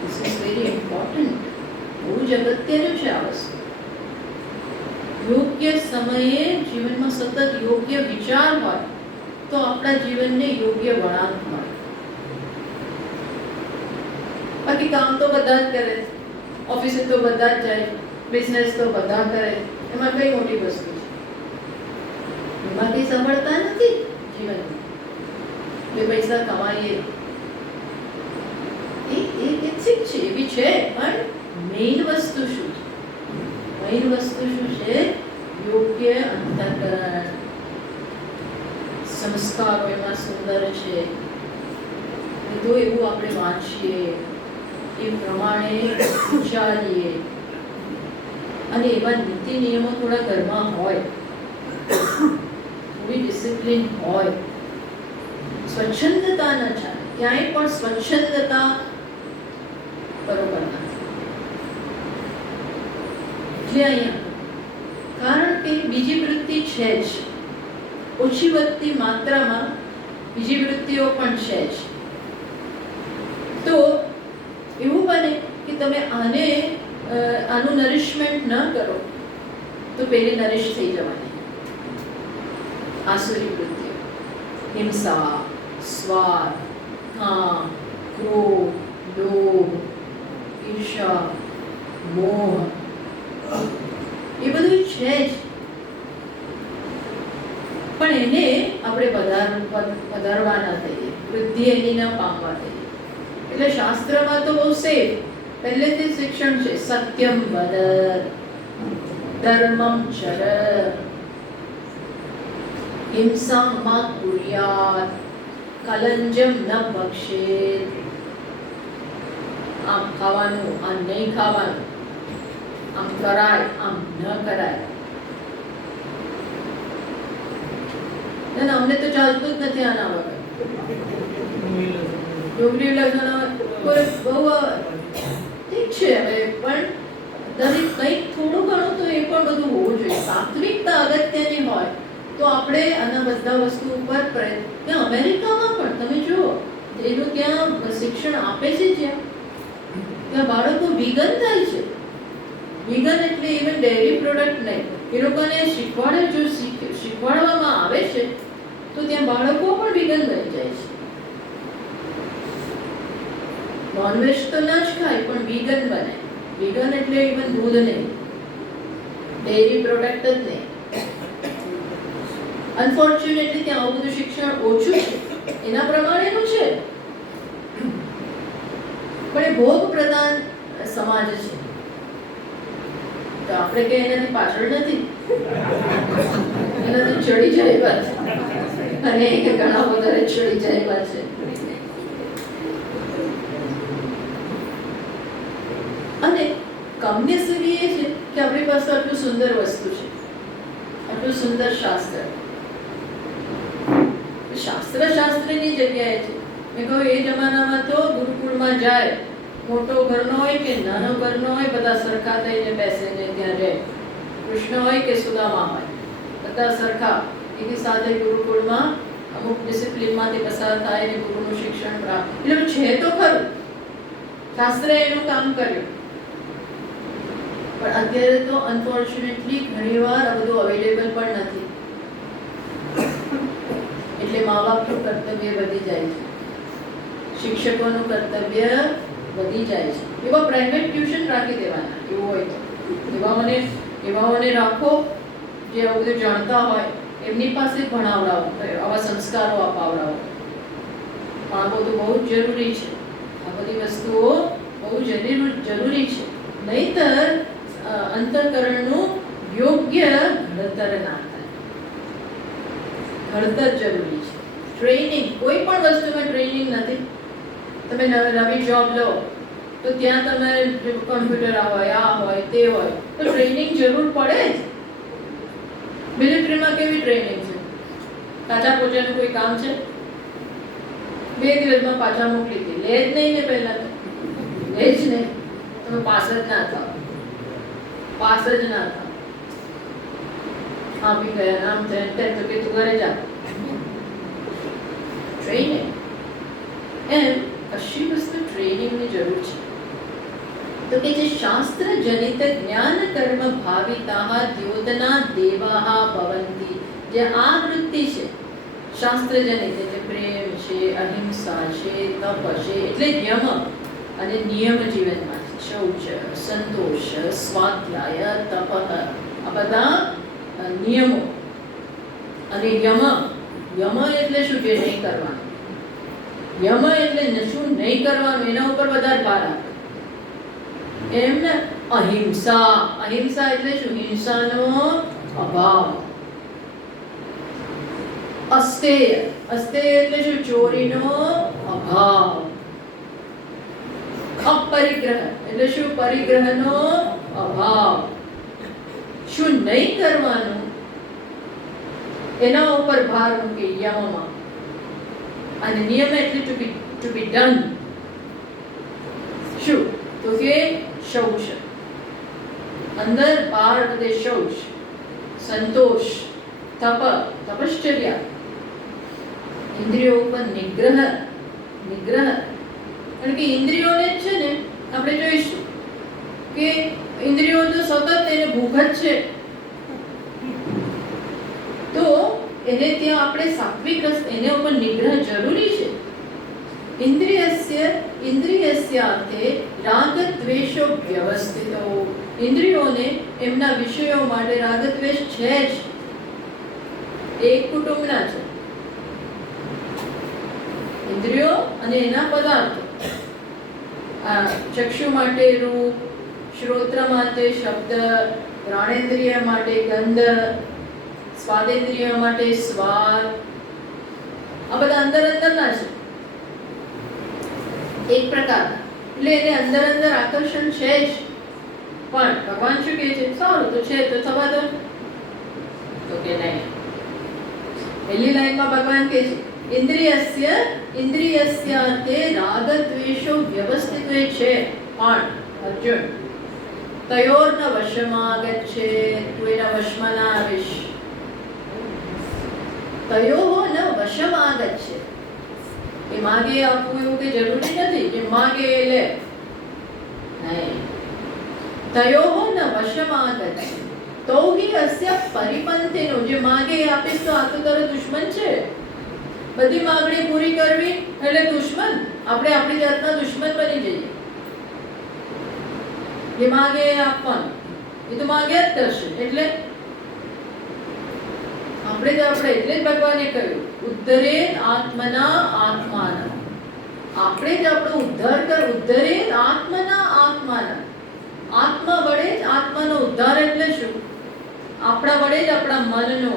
This is very important. બહુ જ અગત્યનું છે આ વસ્તુ. યોગ્ય સમયે જીવનમાં સતત યોગ્ય વિચાર હોય તો આપણા જીવનને યોગ્ય વળાંક મળે. બાકી કામ તો બધા જ કરે, ઓફિસે તો બધા જ જાય, બિઝનેસ તો બધા કરે, એમાં કઈ મોટી વસ્તુ છે? એમાં કઈ સફળતા નથી જીવનમાં. બે પૈસા કમાઈએ એ ઠીક છે, એવી છે, પણ મેઇન વસ્તુ શું છે? મેઇન વસ્તુ શું છે? યોગ્ય અંતઃકરણ, સંસ્કારો એમાં સુંદર છે. તો એવું આપણે વાંચીએ, એ પ્રમાણે વિચારીએ, અને એવા નીતિ નિયમો થોડા ઘરમાં હોય, થોડી ડિસિપ્લિન હોય, સ્વચ્છંદતા ન ચાલે. ક્યાંય પણ સ્વચ્છંદતા બરોબર નથી. એટલે અહીંયા કારણ કે બીજી વૃત્તિ છે જ, ઓછી વધતી માત્રામાં બીજી વૃત્તિઓ પણ છે જ. તો એવું બને કે તમે આનું નરિશમેન્ટ ન કરો તો પેલી નરિશ થઈ જવાની. આસુરી વૃત્તિઓ, હિંસા, સ્વાર્થ, કામ, ક્રોધ, લોભ, ઈર્ષા, મોહ, એ બધું છે જ. પણ એને આપણે વધારવાના થઈએ, વૃદ્ધિ એની ન પામવા થઈએ. એટલે શાસ્ત્રમાં તો બહુ સેફ પહેલેથી શિક્ષણ છે. સત્યમ વદ, ધર્મમ ચર, હિંસા મા કુર્યાત, કલંજમ ન ભક્ષેત. આમ ખાવાનું, આમ નહીં ખાવાનું, આમ કરાય, આમ ન કરાય. અમને તો ચાલતું જ નથી આના વગર. ડુંગળી લગાવવાના બહુ ઠીક છે, હવે પણ દરેક કંઈક થોડું ઘણું તો એ પણ બધું હોવું જોઈએ. સાત્વિકતા અગત્યની હોય તો આપણે આના બધા વસ્તુ ઉપર પ્રયત્ન. અમેરિકામાં પણ તમે જુઓ, એનું ત્યાં શિક્ષણ આપે છે, ત્યાં બાળકો વિગન થાય છે. વિગન એટલે ઇવન ડેરી પ્રોડક્ટ નહીં, એ લોકોને શીખવાડવામાં આવે છે તો ત્યાં બાળકો પણ વિગન બની જાય છે. નોનવેજ તો ના જ ખાય પણ વિગન બને. વિગન એટલે ઇવન દૂધ નહીં, ડેરી પ્રોડક્ટ જ નહીં. અનફોર્ચ્યુનેટલી ત્યાં આવું બધું શિક્ષણ ઓછું છે, એના પ્રમાણેનું છે, પણ એ ભોગ પ્રધાન સમાજ છે. તો આપણે કે એનાથી પાછળ નથી, એનાથી ચડી જાય છે, અને ઘણા વધારે ચડી જાય છે. અને કમનસીબી એ છે કે આપણી પાસે આટલું સુંદર વસ્તુ છે, આટલું સુંદર શાસ્ત્ર. શાસ્ત્રની જગ્યાએ છે. મેં કહ્યું એ જમાનામાં તો ગુરુકુળમાં જાય, મોટો ઘરનો હોય કે નાનો ઘરનો હોય, બધા સરખા થઈને બેસીને ત્યાં રહે. કૃષ્ણ હોય કે સુદામા હોય, બધા સરખા એની સાથે ગુરુકુળમાં અમુક ડિસિપ્લિનમાંથી પસાર થાય ને ગુરુનું શિક્ષણ પ્રાપ્ત. એટલે છે તો ખરું, શાસ્ત્રે એનું કામ કર્યું. પણ અત્યારે તો અનફોર્ચ્યુનેટલી ઘણીવાર આ બધું અવેલેબલ પણ નથી. એટલે મા બાપનું કર્તવ્ય વધી જાય છે, શિક્ષકોનું કર્તવ્ય વધી જાય છે. એવા પ્રાઇવેટ ટ્યુશન રાખી દેવાના, એવું હોય તો એવાઓને રાખો જે આવું બધું જાણતા હોય, એમની પાસે ભણાવડાવો, આવા સંસ્કારો અપાવડાવો. આ બધું બહુ જ જરૂરી છે. આ બધી વસ્તુઓ બહુ જરૂરી છે. નહીતર અંતઃકરણનું યોગ્ય ઘડતર ના થાય. ઘડતર જરૂરી છે. ટ્રેનિંગ, કોઈ પણ વસ્તુમાં ટ્રેનિંગ નથી. તમે નવી જોબ લો, તો ત્યાં તમારે કમ્પ્યુટર હોય, આ હોય, તે હોય, તો ટ્રેનિંગ જરૂર પડે જ. મિલિટરીમાં કેવી ટ્રેનિંગ છે? કાચા પોચાનું કોઈ કામ છે? 2 દિવસમાં પાછા મોકલી દે. લે જ નહીં ને, પહેલા તો લે જ નહીં. તમે પાસ જ ના થાવ, પાસ જ ના થાવ. આપી ગયા નામ છે તો કે તું ઘરે જા. ટ્રેનિંગ એમ કશી વસ્તુ ટ્રેનિંગની જરૂર છે. તો કે જે શાસ્ત્ર જનિત જ્ઞાન કર્મ ભાવિતાઃ દ્યોતના દેવાઃ ભવંતિ, જે આ વૃત્તિ છે શાસ્ત્ર જનિત, એટલે પ્રેમ છે, અહિંસા છે, તપ છે, એટલે યમ અને નિયમ જીવનમાં છે. શૌચ, સંતોષ, સ્વાધ્યાય, તપ, આ બધા નિયમો. અને યમ, યમ એટલે શું? જે નહીં કરવાનું. યમ એટલે શું નહીં કરવાનું, એના ઉપર વધારે ભાર આપે. એમ ને અહિંસા, અહિંસા એટલે શું? હિંસાનો અભાવ. અસ્તેય, અસ્તેય એટલે શું? ચોરીનો અભાવ. અપરિગ્રહ એટલે શું? પરિગ્રહનો અભાવ. શું નહીં કરવાનું એના ઉપર ભાર મૂકે યમમાં. અને નિયમ એટલે ટુ બી ડન. શું? તો કે શૌચ, અંદર બહાર બધે શૌચ, સંતોષ, તપ, તપશ્ચર્યા, ઇન્દ્રિયો ઉપર નિગ્રહ. નિગ્રહ કારણ કે ઇન્દ્રિયોને જ છે ને, આપણે જોઈશું કે ઇન્દ્રિયો તો સતત એને ભૂખ જ છે. તો એને ત્યાં આપણે સાત્વિક રસ, એને ઉપર નિગ્રહ જરૂરી છે. ઇન્દ્રિયસ્યાર્થે રાગ દ્વેષો વ્યવસ્થિતો, ઇન્દ્રિયોને એમના વિષયો માટે રાગ દ્વેષ છે જ. એક કુટુંબના છે ઇન્દ્રિયો અને એના પદાર્થો. આ ચક્ષુ માટે રૂપ, શ્રોત્ર માટે શબ્દ, ઘ્રાણેન્દ્રિય માટે ગંધ, સ્વાદેન્દ્રિય માટે સ્વાદ. આ બધા અંદર અંદરના છે એક પ્રકારના. એટલે એને અંદર અંદર આકર્ષણ છે જ. પણ ભગવાન શું કહે છે? સારું તો છે તો થવા દો. તો કે નહીં. પહેલી લાઈનમાં ભગવાન કહે છે ઇન્દ્રિયસ્યાર્થે રાગ દ્વેષો વ્યવસ્થિત છે, પણ અર્જુન તયોર્ન વશમાં ગચ્છે, તું એના વશમાં ના આવીશ. તયોઃ ન વશમાં ગચ્છે, એ માગે આપવું એવું કે જરૂરી નથી કે માગે એ લે. નહીં. તયોઃ ન વશમાં ગચ્છે તો હિ અસ્ય પરિપંથિનો, જે માગે એ આપીશ તો આ તો તારો દુશ્મન છે. બધી માંગણી પૂરી કરવી એટલે દુશ્મન. આપણે આપણી જાતના દુશ્મન બની જઈએ. જે માગે એ આપવાનું, એ તો માગે જ કરશે. એટલે આપણે એટલે જ ભગવાને કહ્યું ઉદ્ધરેન આત્મના આત્માના. આપણે જ આપણો ઉદ્ધાર કર. ઉદ્ધરેન આત્મના આત્માના, આત્મા વડે જ આત્માનો ઉદ્ધાર. એટલે શું? આપણા વડે જ આપણા મનનો,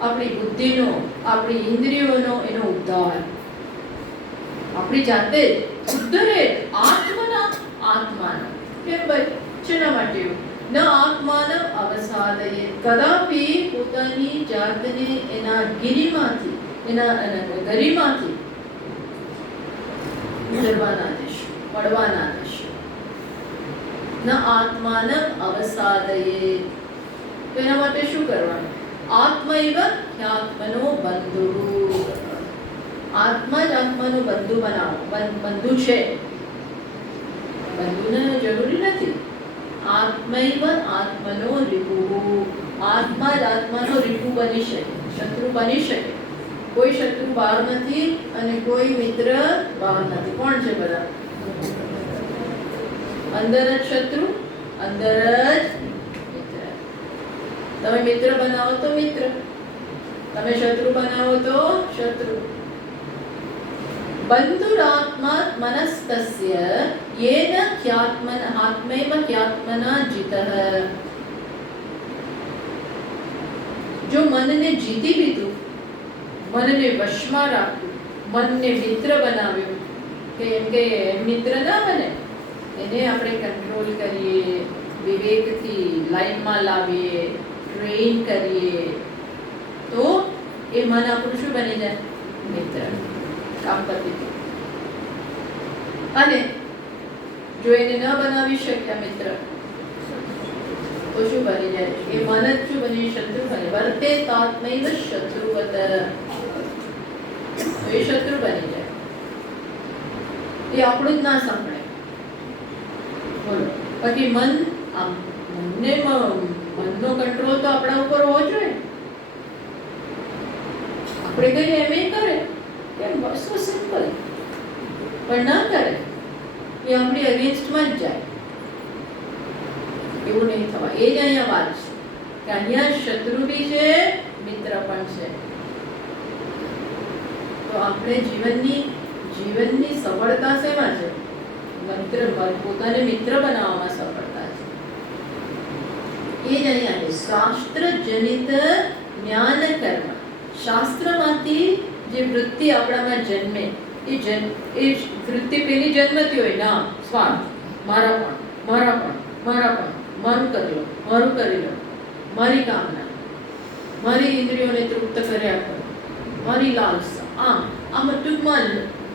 આપણી બુદ્ધિનો, આપણી ઇન્દ્રિયોનો એનો ઉદ્ધાર. આપણી જાતે ઉદ્ધરેન આત્મના આત્માના. કેમ ભાઈ? શેના માટે? ન આત્માન અવસાદયે, કદાપી પોતાની જાતને એના ગિરિમાંથી, એના ગરિમાંથી ઉતરવાના દેશો, પડવાના દેશો. ન આત્માન અવસાદયે, તો એના માટે શું કરવાનું? આત્મૈવ ખ્યાત્મનો બંધુ. આત્મા જ આત્માનો બંધુ બનાવો. બંધુ છે, બંધુને જરૂરી નથી. આત્મૈવ આત્મનો રિપુઃ, આત્મા જ આત્માનો રિપુ બની શકે, શત્રુ બની શકે. કોઈ શત્રુ બહાર નથી અને કોઈ મિત્ર બહાર નથી. કોણ છે? બધા અંદર જ શત્રુ, અંદર જ મિત્ર. તમે મિત્ર બનાવો તો મિત્ર, તમે શત્રુ બનાવો તો શત્રુ. બંધુરાત્મા મનસ્તસ્ય येन ख्यात्मन आत्मैव ख्यात्मना जितः, જો મનને જીતી લીધું, મનને વશમાં રાખ્યું, મનને મિત્ર બનાવ્યું, કે એમ કે મિત્ર ના બને, એને આપણે કંટ્રોલ કરીએ, વિવેકથી લાઈનમાં લાવીએ, ટ્રેન કરીએ, તો એ મન આપણું શું બની જાય? મિત્ર. કામ પતી ગયું. અને જો એને ન બનાવી શક્યા મિત્ર, તો શું બની જાય? એ મન જ શું બની? શત્રુ બની. વર્તે તાત્મૈવ શત્રુવત. તો એ શત્રુ બની જાય. એ આપણું જ ના સાંભળે. બોલો. બાકી મન આમ મનનો કંટ્રોલ તો આપણા ઉપર હોવો જોઈએ. આપણે કહીએ એમ એ કરે, કેમ? બસ સિમ્પલ. પણ ના કરે, એ આપણી અગેન્સ્ટમાં જ જાય. એવું નહીં થવા. એ જ અહીંયા વાત છે કે અહીંયા શત્રુ બી છે, મિત્ર પણ છે. તો આપણે જીવનની સફળતા શેમાં છે? પોતાને મિત્ર બનાવવામાં સફળતા છે. એ જ અહીંયા છે શાસ્ત્ર જનિત જ્ઞાન કર્મ. શાસ્ત્રમાંથી જે વૃત્તિ આપણામાં જન્મે, એ વૃત્તિ પેલી જન્મતી હોય ના સ્વાર્થ, મારું કરી લો, મારી કામના, મારી ઇન્દ્રિયોને તૃપ્ત કર્યા કરો, મારી લાલસા, આમ ટૂંકમાં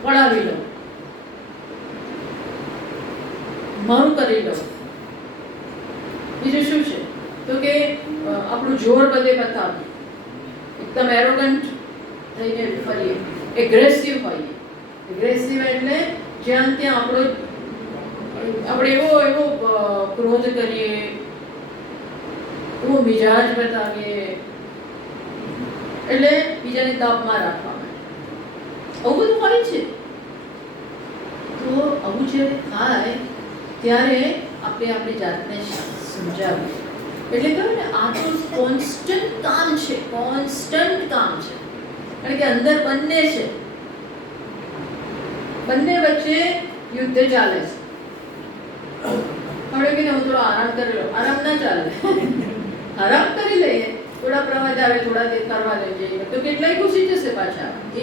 પડાવી લો, મારું કરી લો. બીજું શું છે? તો કે આપણું જોર બધે બતાવીએ, એકદમ એરોગન્ટ થઈને ફરીએ, એગ્રેસિવ હોઈએ. એગ્રેસિવ એટલે જ્યાં ત્યાં આપણે એવો ક્રોધ કરીએ, એવો મિજાજ બતાવીએ, એટલે બીજાને તાપમાં રાખવા માટે. આવું બધું હોય છે. તો આવું જ્યારે થાય ત્યારે આપણે આપણી જાતને સમજાવીએ. એટલે કહ્યું ને, આ તો કોન્સ્ટન્ટ કામ છે. કારણ કે અંદર બંને છે, બંને વચ્ચે યુદ્ધ ચાલે છે. આપણે કે હું થોડો આરામ કરી લો, આરામ ના ચાલે. આરામ કરી લઈએ, થોડા પ્રવાહ આવે, થોડા તે કરવા લઈ જઈએ, તો કેટલાય ઘૂસી જશે પાછા. એ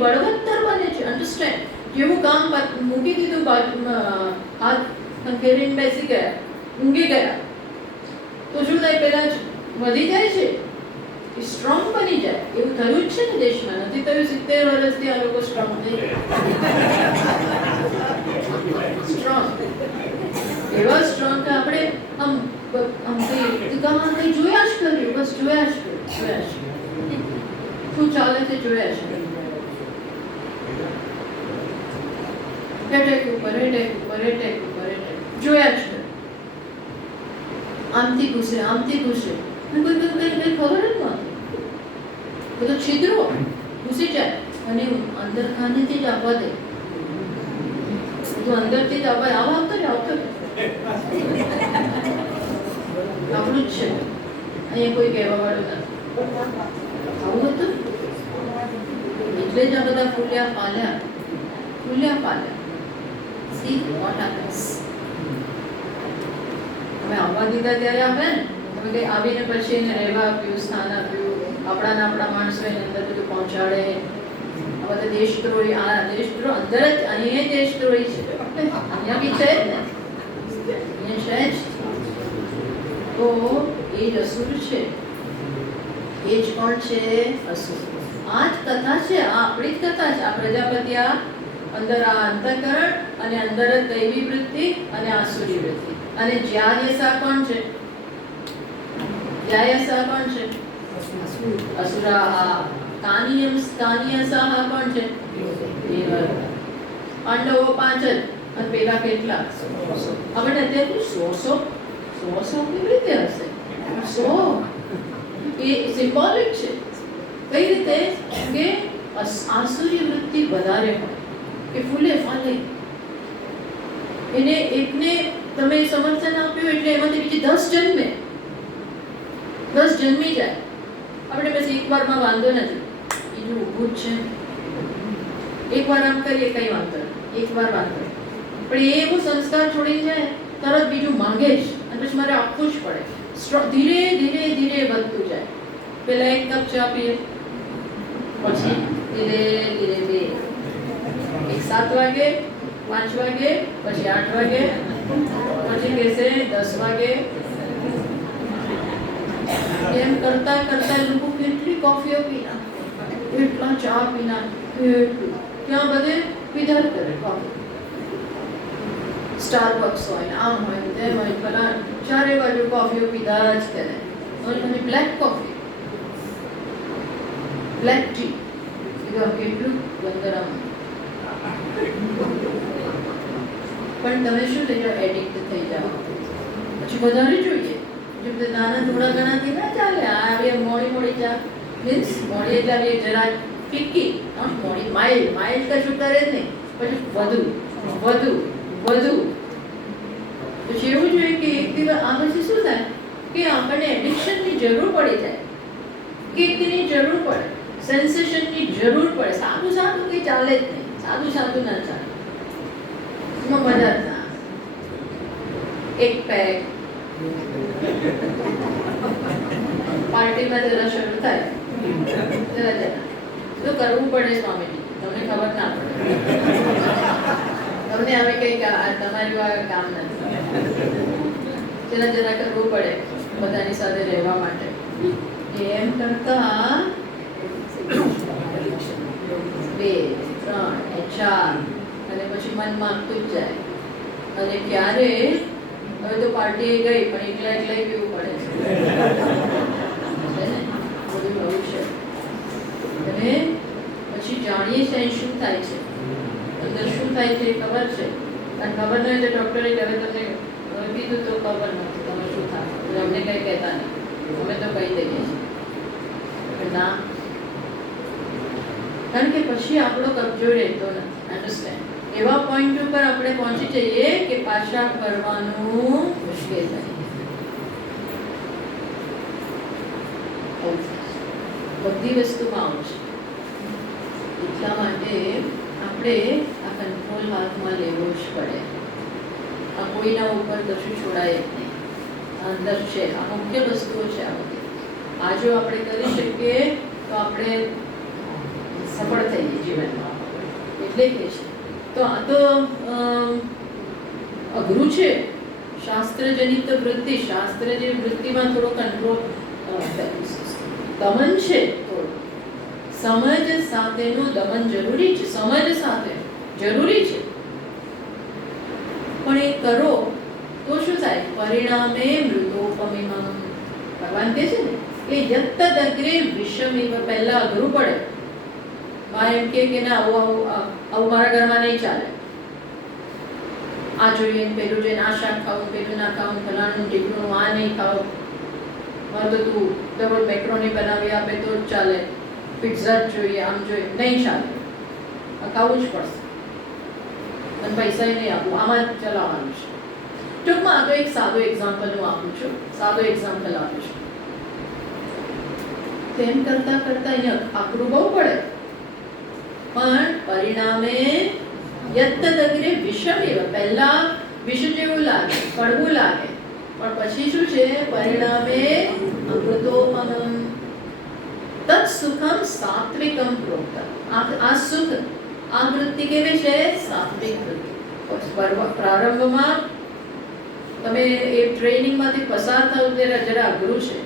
બળવત્તર બને છે. અન્ડરસ્ટેન્ડ? જેવું કામ મૂકી દીધું બાજુમાં, હાથ ખંખેરીને બેસી ગયા, ઊંઘી ગયા, તો શું થાય? પેલા જ વધી જાય છે, સ્ટ્રોંગ બની જાય. એવું થયું જ છે ને દેશમાં. નથી થયું? 70 વર્ષથી આ લોકો સ્ટ્રોંગ થઈ સ્ટ્રોંગ, એવા સ્ટ્રોંગ કે આપણે આમ કઈ જોયા જ કર્યું, બસ જોયા જ શું ચાલે તે જોયા છે. એટેક ઉપર જોયા છે. આમથી ઘૂસે કોઈ ખબર જ નથી. બધું છિદ્રો ઘૂસી જાય અને અંદર ખાનેથી જ આવવા દે. બધું અંદરથી જ આવવા આવતો આપણું જ છે. અહીંયા કોઈ કહેવા વાળું નથી. આવું હતું એટલે જ આ બધા ફૂલ્યા પાલ્યા. See what happens. અમે આવવા દીધા ત્યારે આવે ને, તમે કઈ આવીને પછી એને રહેવા આપ્યું, સ્થાન આપ્યું, આપણા માણસો એને અંદર બધું પહોંચાડે. આ બધા દેશદ્રોહી, આ દેશદ્રોહ અંદર જ, અહીંયા દેશદ્રોહી છે, અહીંયા બી છે જ ને, અહીંયા છે જ. તો એ જ અસુર છે. એ જ કોણ છે? અસુર. આ જ કથા છે, આ આપણી જ કથા છે. આ પ્રજાપતિ, આ અંદર આ અંતઃકરણ અને અંદર જ દૈવી વૃત્તિ અને આસુરી વૃત્તિ. અને જ્યાયસા કોણ છે? અસુરા. કાનિયસા કોણ છે? પાંડવો 5 જ અને પેલા કેટલા? આપણે અત્યારે 100 કેવી રીતે હશે? 100 એ સિમ્બોલિક છે. કઈ રીતે? કે આસુરી વૃત્તિ વધારે હોય, કે ફૂલે ફાલે. એને એકને તમે સમર્થન આપ્યું એટલે એમાંથી બીજી 10 જન્મે, 10 જન્મી જાય. આપણે પછી એકવારમાં વાંધો નથી, બીજું ઊભું જ છે. એકવાર આમ કરીએ કઈ વાંધો નહીં, એકવાર વાંધો. પણ એ એવો સંસ્કાર છોડીને જાય, તરત બીજું માંગે જ, અને પછી મારે આપવું જ પડે. ધીરે ધીરે વધતું જાય. પેલા 1 કપ ચા પીએ, પછી ધીરે 2, 7 વાગે 5 વાગે, પછી 8 વાગે, પછી કહેશે 10 વાગે. એમ કરતા કરતા લોકો કેટલી કોફીઓ પીના, એટલા ચા પીના, એટલું ત્યાં બધે પીધા જ કરે કોફી. સ્ટારબક્સ હોય, આમ હોય, તેમ હોય, પેલા ચારે બાજુ કોફીઓ પીધા જ કરે. અને બ્લેક કોફી, બ્લેક ટી, કેટલું ગંદરમ. પણ તમે શું થઈ જાઓ, એડિક્ટ થઈ જાઓ. પછી વધારે જોઈએ. નાના થોડા ઘણાથી ના ચાલે. આ મોડી મોડી ચા મીન્સ મોડી એટલે જરા ફીકી, મોડી માઇલ્ડ માઇલ્ડ કશું કરે જ નહીં. પછી વધુ વધુ વધુ. પછી એવું જોઈએ કે એક દિવસ આ પછી શું થાય કે આપણને એડિક્શનની જરૂર પડી જાય, કિકની જરૂર પડે, સેન્સેશનની જરૂર પડે. સાદું સાદું કંઈ ચાલે જ નહીં, સાદું સાદું ના ચાલે. એમાં મજા જ ના. એક પેક પાર્ટીમાં જરા શરૂ થાય, જરા જરા તો કરવું પડે સ્વામીજી, તમને ખબર ના પડે. તમને આવે કઈ તમારી કામ નથી, જરા જરા કરવું પડે બધાની સાથે રહેવા માટે. એમ કરતા 2, 3, 4 અને પછી મન માંગતું જ જાય. અને ક્યારે હવે તો પાર્ટી ગઈ પણ એકલા એકલા પીવું પડે છે. બધું નવું છે. અને પછી જાણીએ છીએ શું થાય છે, અંદર શું થાય છે એ ખબર છે. અને ખબર ન હોય તો ડૉક્ટરે કહે તમને કીધું તો ખબર નથી તમે શું થાય. અમને કંઈ કહેતા નહીં, અમે તો કહી દઈએ છીએ ના. કારણ કે પછી આપણો કબજો રહેતો નથી. અન્ડરસ્ટેન્ડ? એવા પોઈન્ટ ઉપર આપણે પહોંચી જઈએ કે પાછા કરવાનું મુશ્કેલ થાય. બધી વસ્તુમાં આવું છે. એટલા માટે આપણે આ કંટ્રોલ હાથમાં લેવો જ પડે. આ કોઈના ઉપર કશું છોડાય જ નહીં. અંદર છે, આ મુખ્ય વસ્તુઓ છે. આ બધી આ જો આપણે કરી શકીએ તો આપણે સફળ થઈએ જીવનમાં. એટલે કે છે તો આ તો અઘરું છે. શાસ્ત્રજનિત વૃત્તિ, શાસ્ત્ર જે વૃત્તિમાં થોડો કંટ્રોલ દમન છે. સમજ સાથેનું દમન જરૂરી છે, સમજ સાથે જરૂરી છે. પણ એ કરો તો શું થાય? પરિણામે મૃતોપમિમં. ભગવાન કહે છે ને કે યત્તદગ્રે વિષમિવ. પહેલા અઘરું પડે. માં એમ કે ના આવું મારા ઘરમાં નહીં ચાલે. આ જોઈએ પેલું જોઈએ, આ શાક ખાવું, પેલું ના ખાવું, ફલાણું ઢીકણું, આ નહીં ખાવું. મારે તો તું દરરોજ મેક્રોની બનાવી આપે તો જ ચાલે. પિઝા જ જોઈએ, આમ જોઈએ, નહીં ચાલે. આ ખાવું જ પડશે. અને પૈસા નહીં આપવું, આમાં જ ચલાવવાનું છે. ટૂંકમાં આ તો એક સાદું એક્ઝામ્પલ હું આપું છું. સાદું એક્ઝામ્પલ આપું છું. તેમ કરતા કરતા અહીંયા આકરું બહુ પડે. પણ પરિણામે યત્તદગ્રે વિષમેવ. પહેલા વિષ જેવું લાગે, કડવું લાગે, પણ પછી શું છે? પરિણામે અમૃતોપમં. તત્ સુખમ સાત્વિકમ પ્રોક્તમ. આ સુખ, આ વૃત્તિ કેવી છે? સાત્વિક વૃત્તિ. પ્રારંભમાં તમે એ ટ્રેનિંગમાંથી પસાર થાવ ત્યારે જરા અઘરું છે.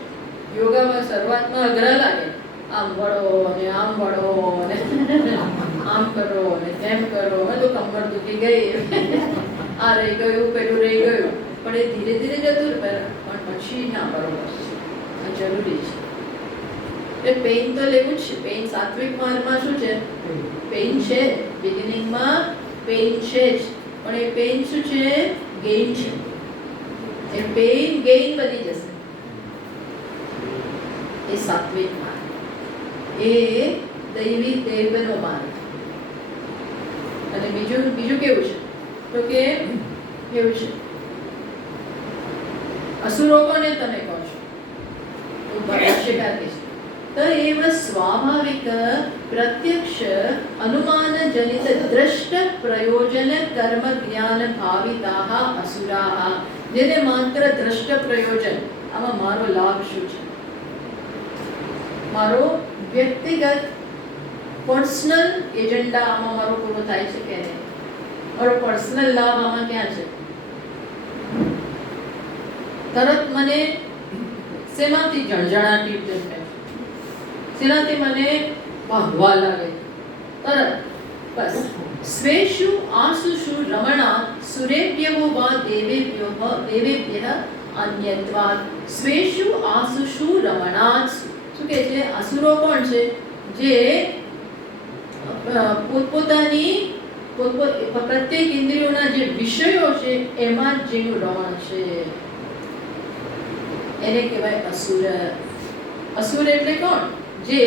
યોગામાં શરૂઆતમાં અઘરા લાગે. આમ વળો ને આમ વળો ને આમ કરો ને તેમ કરો. હવે તો કમર દુખી ગઈ, આ રહી ગયું, પેલું રહી ગયું. પણ એ ધીરે ધીરે જતું પણ પછી ના બરોબર જરૂરી છે. એટલે પેઇન તો લેવું જ છે. પેઇન સાત્વિક માર્ગમાં શું છે? પેઇન છે. બિગિનિંગમાં પેઇન છે જ, પણ એ પેઇન શું છે? ગેઇન છે. એ પેઇન ગેઇન બની જશે. એ સાત્વિક માર્ગ, એ દૈવી દેવનો માર્ગ. અને બીજું કેવું છે? તો કે કેવું છે? અસુરો કોને તમે કહો છો? તો ભાષ્યકાર કહે છે તો એવ સ્વાભાવિક પ્રત્યક્ષ અનુમાન જનિત દ્રષ્ટ પ્રયોજન કર્મ જ્ઞાન ભાવિતાઃ અસુરાઃ. જેને માત્ર દ્રષ્ટ પ્રયોજન, આમાં મારો લાભ શું છે, મારો વ્યક્તિગત પર્સનલ એજન્ડા આમાં મારો પૂરો થાય છે કે નહીં, મારો પર્સનલ લાભ આમાં ક્યાં છે? તરત મને શેમાંથી જણજણાટી જન્મે, શેનાથી મને ભાગવા લાગે તરત, બસ. સ્વેષુ આસુષુ રમણાત સુરેભ્યો વા દેવેભ્યઃ અન્યત્વાત સ્વેષુ આસુષુ રમણાત. શું કહે છે? અસુરો કોણ છે? જે પોતપોતાની પ્રત્યેક ઇન્દ્રિયોના જે વિષયો છે એમાં જ જેનું રમણ છે એને કહેવાય અસુર. અસુર એટલે કોણ? જે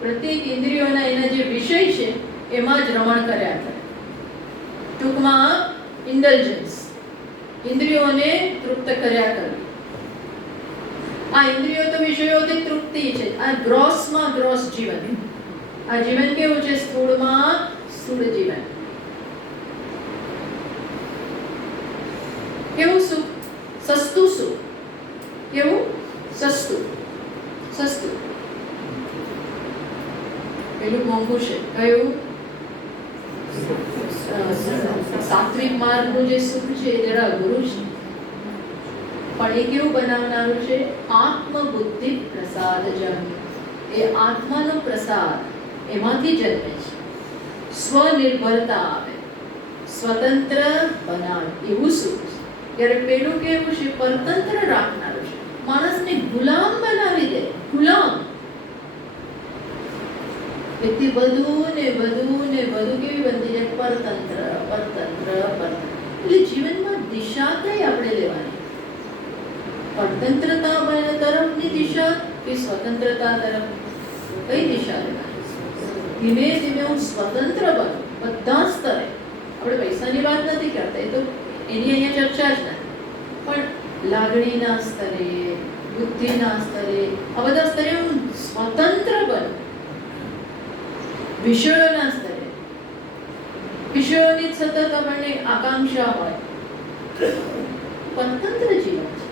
પ્રત્યેક ઇન્દ્રિયોના એના જે વિષય છે એમાં જ રમણ કર્યા કરે. ટૂંકમાં ઇન્ડલ્જન્સ, ઇન્દ્રિયોને તૃપ્ત કર્યા કરે. આ ઇન્દ્રિયો તો વિષયોથી તૃપ્તિ છે. આ ગ્રોસમાં ગ્રોસ જીવન. આ જીવન કેવું છે? સ્થૂળમાં સ્થૂળ જીવન. કેવું સુખ? સસ્તું સુખ. કેવું? સસ્તું. સસ્તું. પેલું મોંઘું છે. કયું? સાત્વિક માર્ગનું જે સુખ છે એ જરા અઘરું છે, પણ એ કેવું બનાવનારું છે? આત્મબુદ્ધિ પ્રસાદજમ. એ આત્માનો પ્રસાદ એમાંથી જન્મે છે. સ્વનિર્ભરતા આવે, સ્વતંત્ર બનાવે એવું સુખ છે. ત્યારે પેલું કેવું છે? પરતંત્ર રાખનારું છે, માણસને ગુલામ બનાવી દે. ગુલામ વ્યક્તિ બધું ને બધું ને બધું કેવી બનતી જાય? પરતંત્ર પરતંત્ર પરતંત્ર. એટલે જીવનમાં દિશા કઈ આપણે લેવાની? પરતંત્રતા તરફની દિશા કે સ્વતંત્રતા તરફ? કઈ દિશા લેવાની? ધીમે ધીમે હું સ્વતંત્ર બનું બધા સ્તરે. આપણે પૈસાની વાત નથી કરતા, એ તો એની અહીંયા ચર્ચા જ નથી, પણ લાગણીના સ્તરે, બુદ્ધિના સ્તરે, આ બધા સ્તરે હું સ્વતંત્ર બનું. વિષયોના સ્તરે, વિષયોની સતત આપણને આકાંક્ષા હોય. સ્વતંત્ર જીવન છે.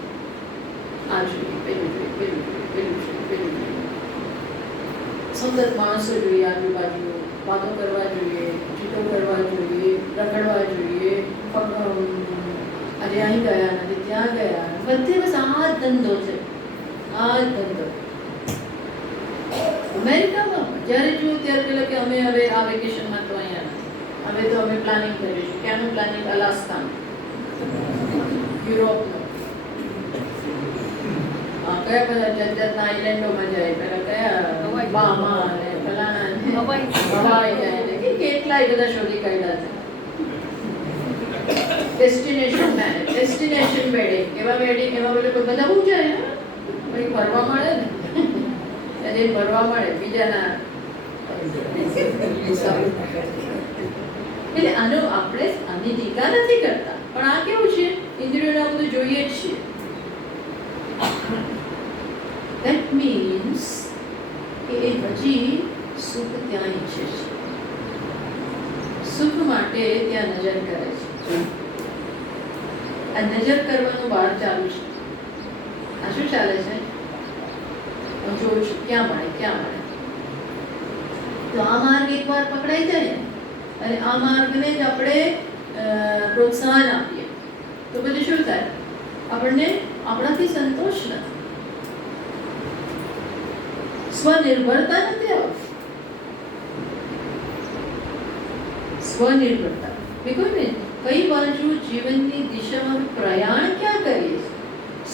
આ જોઈએ, પેલું જોઈએ, પેલું જોઈએ, પેલું જોઈએ, પેલું જોઈએ. સતત માણસો જોઈએ, આજુબાજુ વાતો કરવા જોઈએ, ચીતો કરવા જોઈએ, રખડવા જોઈએ. આજે અહીં ગયા નથી, ત્યાં ગયા, બધે બસ આ જ ધંધો છે. આ જ ધંધો. અમેરિકામાં જ્યારે જુઓ ત્યારે પેલા કે અમે હવે આ વેકેશનમાં તો અહીંયા નથી, હવે તો અમે પ્લાનિંગ કરીશું. ક્યાંનું પ્લાનિંગ? અલાસ્કાનું, યુરોપનું. કયા બધા જાતના આઇલેન્ડોમાં જાય, પેલા કયા બામા અને ફલાણા હવાઈ જાય ને કેટલાય બધા શોધી કાઢ્યા છે. Destination marriage, destination wedding. એવા વેડિંગ એવા બધા બહુ જાય ને, પછી ફરવા મળે ને, જે ફરવા મળે બીજાના. એટલે આનો આપણે આની ટીકા નથી કરતા, પણ આ કેવું છે? ઇન્દ્રિયોને આ બધું જોઈએ જ છીએ. That means કે એ હજી સુખ ત્યાં ઈચ્છે છે, સુખ માટે ત્યાં નજર કરે છે. આ નજર કરવાનું બહાર ચાલુ છે. આ શું ચાલે છે? હું જોઉં છું ક્યાં મળે, ક્યાં મળે. તો આ માર્ગ એકવાર પકડાઈ જાય અને આ માર્ગને જ આપણે પ્રોત્સાહન આપીએ તો પછી શું થાય? આપણને આપણાથી સંતોષ નથી, સ્વનિર્ભરતા નથી આવતી. સ્વનિર્ભરતા બીજું ને કઈ બાજુ જીવનની દિશામાં પ્રયાણ ક્યાં કરીએ?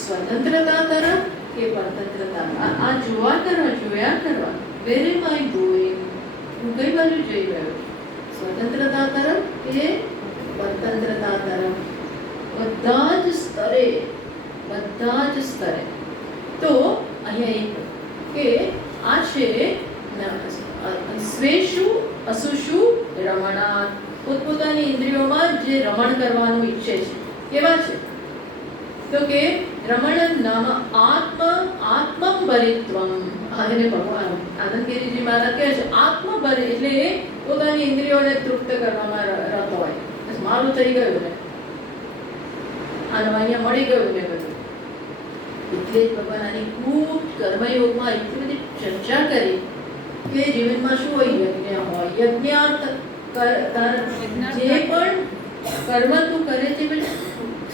સ્વતંત્રતા તરફ કે પરતંત્રતા? આ જોયા કરવા. વેર એમ આઈ ગોઈંગ? હું કઈ બાજુ જઈ રહ્યો છું? સ્વતંત્રતા તરફ કે પરતંત્રતા તરફ? બધા જ સ્તરે, બધા જ સ્તરે. તો અહીંયા એક કે આ છે સ્વેષુ અસુષુ રમણાત. પોતપોતાની ઇન્દ્રિયોમાં જે રમણ કરવાનું ઈચ્છે છે. કેવા છે? તો કે રમણ નામ આત્મબરિત્વમ. આને ભગવાન આનંદગીરીજી મહારાજ કહે છે આત્મબરી એટલે પોતાની ઇન્દ્રિયોને તૃપ્ત કરવામાં રત હોય. મારું થઈ ગયું ને, આનું અહીંયા મળી ગયું ને બધું. એટલે જ ભગવાન આની ખૂબ કર્મયોગમાં એટલી બધી ચર્ચા કરી કે જીવનમાં શું હોય? યજ્ઞ હોય, યજ્ઞાર્થ જે પણ કર્મ તું કરે છે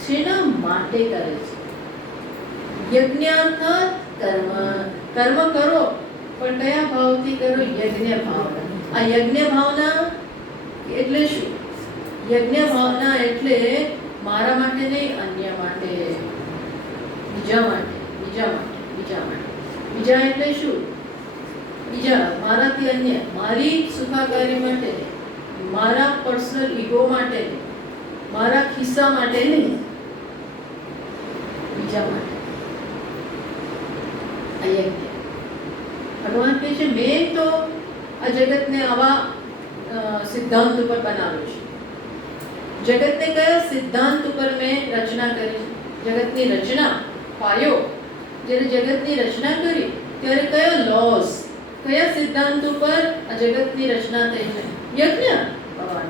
શેના માટે કરે છે? યજ્ઞાર્થ કર્મ. કર્મ કરો પણ કયા ભાવથી કરો? યજ્ઞ ભાવના. આ યજ્ઞ ભાવના એટલે શું? યજ્ઞ ભાવના એટલે મારા માટે નહીં, અન્ય માટે, બીજા માટે, બીજા માટે, બીજા માટે. બીજા એટલે શું? બીજા, મારાથી અન્ય, મારી સુખાકારી માટે, મારા પર્સનલ ઈગો માટે, મારા ખિસ્સા માટે નહીં, બીજા માટે. આ યજ્ઞ. ભગવાન કહે છે મેં તો આ જગતને આવા સિદ્ધાંત ઉપર બનાવ્યું છે. જગતને કયા સિદ્ધાંત ઉપર મેં રચના કરી? જગતની રચના, પાયો, જ્યારે જગતની રચના કરી ત્યારે કયા લોઝ, કયા સિદ્ધાંત ઉપર આ જગતની રચના થઈ છે? યજ્ઞ ભગવાન.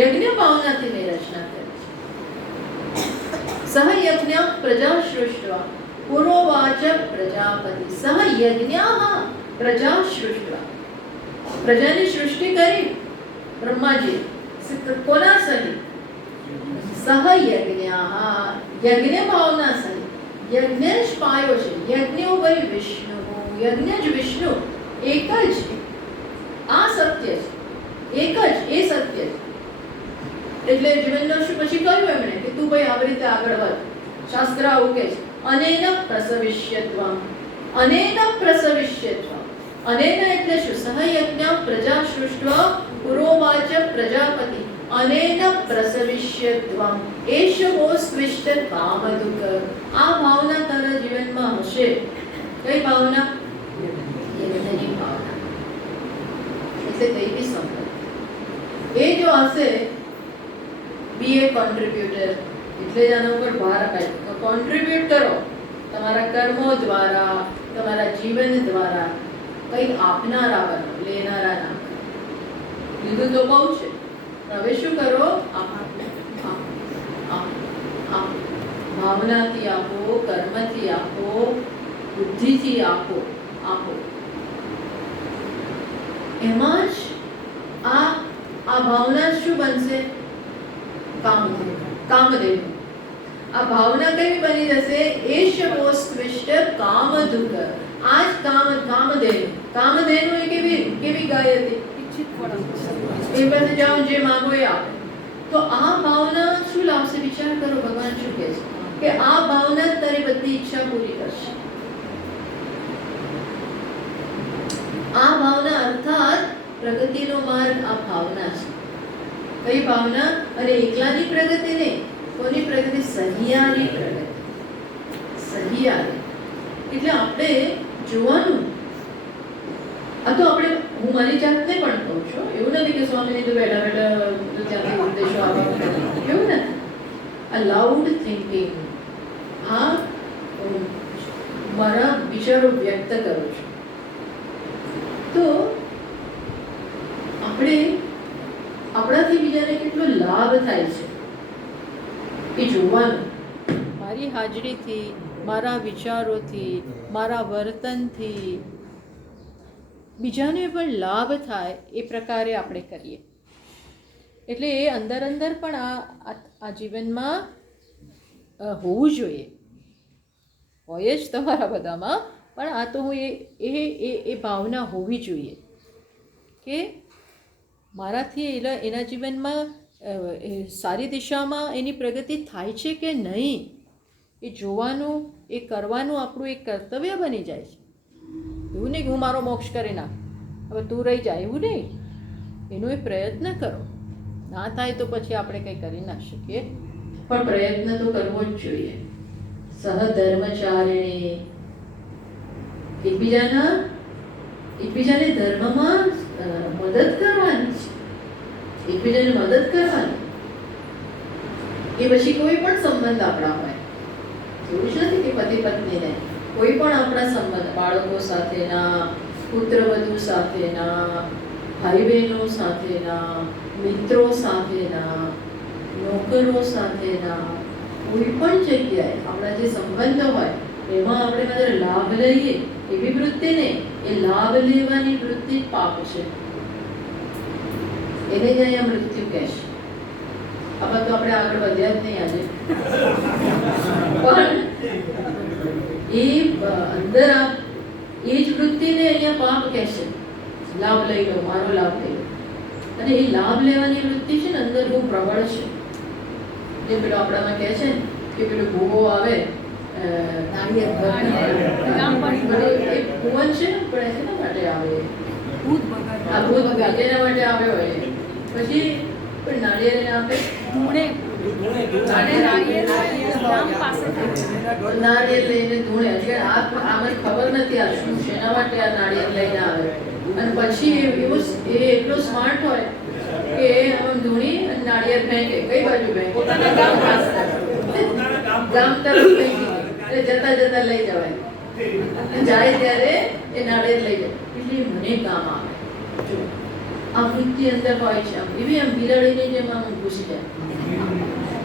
યજ્ઞ ભાવનાથી મેં રચના કરી. સહ યજ્ઞ પ્રજા સૃષ્ટવા પુરોવાચ પ્રજાપતિ. સહ યજ્ઞ પ્રજા સૃષ્ટવા. પ્રજાની સૃષ્ટિ કરી બ્રહ્માજી. કોના સહિત? સહ યજ્ઞ. યજ્ઞ ભાવના સહિત. યજ્ઞ જ પાયો છે. યજ્ઞો વૈ વિષ્ણુ. યજ્ઞ જ વિષ્ણુ. એક જ આ સત્ય છે. એક જ એ સત્ય છે. એટલે જીવનનો શું પછી કહ્યું એમણે કે તું ભાઈ આવી રીતે આગળ વધ. શાસ્ત્ર આવું કહે છે અનેન પ્રસવિષ્યત્વમ. અનેન પ્રસવિષ્યત્વમ. અનેન એટલે શું? સહયજ્ઞ પ્રજા સૃષ્ટવા પુરોવાચ પ્રજાપતિ. અનેન પ્રસવિષ્યત્વમ એષવો સ્વિષ્ટ કામદુક. આ ભાવના તારા જીવનમાં હશે. કઈ ભાવના? યજ્ઞની ભાવના. એટલે દૈવી સંપત્તિ. એ જો હશે, બી એ કોન્ટ્રીબ્યુટર. એટલે જ આના ઉપર ભાર અપાય તો કોન્ટ્રીબ્યુટ કરો તમારા કર્મો દ્વારા, તમારા જીવન દ્વારા. કંઈક આપનારા બનો, લેનારા ના. લીધું તો બહુ છે, હવે શું કરો? ભાવનાથી આપો, કર્મથી આપો, બુદ્ધિથી આપો. એમાં જ આ ભાવના શું બનશે? કામદેવ. આ ભાવના કેવી બની જશે? એષવોસ્ત્વિષ્ટ કામદુક. આજ કામધેનુ. કામધેનુ એ કેવી ગાય હતી? એ પાસે જાઓ, જે માંગો એ આપે. તો આ ભાવના શું લાવશે? વિચાર કરો. ભગવાન શું કહે છે કે આ ભાવના તારી બધી ઈચ્છા પૂરી કરશે. આ ભાવના અર્થાત પ્રગતિનો માર્ગ આ ભાવના છે. કઈ ભાવના? અને એકલાની પ્રગતિ નહીં. કોની પ્રગતિ? સહિયારી પ્રગતિ. સહિયારી એટલે આપણે જોવાનું. આ તો આપણે, હું મારી જાતને પણ કહું છું, એવું નથી કે સ્વામીજી તો બેઠા બેઠા ત્યાંથી ઉપદેશો આવવા, એવું નથી. આ લાઉડ થિંકિંગ, આ મારા વિચારો વ્યક્ત કરું છું. તો આપણે આપણાથી બીજાને કેટલો લાભ થાય છે એ જોવાનું. મારી હાજરીથી, મારા વિચારોથી, મારા વર્તનથી બીજાને પણ લાભ થાય એ પ્રકારે આપણે કરીએ. એટલે એ અંદર પણ આ જીવનમાં હોવું જોઈએ. હોય જ તમારા બધામાં, પણ આ તો હું એ ભાવના હોવી જોઈએ કે મારાથી એના જીવનમાં સારી દિશામાં એની પ્રગતિ થાય છે કે નહીં એ જોવાનું, એ કરવાનું આપણું એક કર્તવ્ય બની જાય છે. એવું નહીં કે હું મારો મોક્ષ કરી નાખ, હવે તું રહી જાય, એવું નહીં. એનો એ પ્રયત્ન કરો. ના થાય તો પછી આપણે કંઈ કરી ના શકીએ, પણ પ્રયત્ન તો કરવો જ જોઈએ. સહધર્મચારિણી. એકબીજાને ધર્મમાં મદદ કરવાની છે. એકબીજાને મદદ કરવાની. એ પછી કોઈ પણ સંબંધ આપણા હોય, એવું જ નથી કે પતિ પત્નીને, કોઈ પણ આપણા સંબંધ, બાળકો સાથેના, પુત્રવધુ સાથેના, ભાઈ બહેનો સાથેના, મિત્રો સાથેના, નોકરો સાથેના, કોઈ પણ જગ્યાએ આપણા જે સંબંધો હોય એમાં આપણે માત્ર લાભ લઈએ એવી વૃત્તિ નહીં, એ લાભ લેવાની વૃત્તિ પાપ છે. એને જ અહીંયા મૃત્યુ કહે છે. આમાં તો આપણે આગળ વધ્યા જ નહીં આજે, પણ એ અંદર એ જ વૃત્તિને અહીંયા પાપ કહે છે. લાભ લઈ લો, મારો લાભ લઈ લો. અને એ લાભ લેવાની વૃત્તિ છે ને અંદર બહુ પ્રબળ છે. જે પેલો આપણામાં કહે છે કે પેલો ભૂવો આવે નાળિયેર ભૂવન છે ને, પણ એના માટે આવે આ ભૂત જેના માટે આવે હોય પછી પણ નાળિયેર એને આપે નાળિયેર લઈને ધૂણે. આમને ખબર નથી આ શું શેના માટે આ નાળિયેર લઈને આવે. અને પછી એ એટલો સ્માર્ટ હોય કે આમ ધૂણી અને નાળિયેર ફેંકે. કઈ બાજુ ફેંકે? પોતાના ગામ પાસે, ગામ તરફ ફેંકી. એટલે જતા જતા લઈ જવાય. જાય ત્યારે એ નાળિયેર લઈ જાય. એટલે મને કામ આવે. જો આ વૃત્તિ અંદર હોય છે. આમ એવી આમ બિલાડીની જેમ આમ ઘૂસી જાય.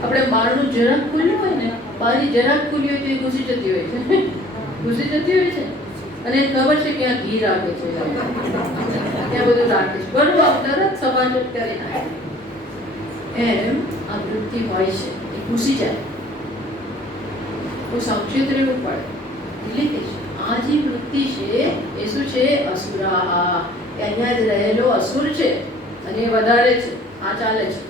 આપણે બારનું જરાક ખુલ્યું હોય ને, બારી જરાક ખુલ્લી હોય તો એ ઘૂસી જતી હોય છે. ઘૂસી જતી હોય છે. અને એને ખબર છે કે આ ઘી રાખે છે, ત્યાં બધું રાખે છે, બરોબર તરત સમાજક કરી નાખે. એમ આ વૃત્તિ હોય છે, એ ઘૂસી જાય. તો સાવચેત રહેવું પડે. એટલે કે આ જે વૃત્તિ છે એ શું છે? અસુરા. એ અહીંયા જ રહેલો અસુર છે અને એ વધારે છે. આ ચાલે છે.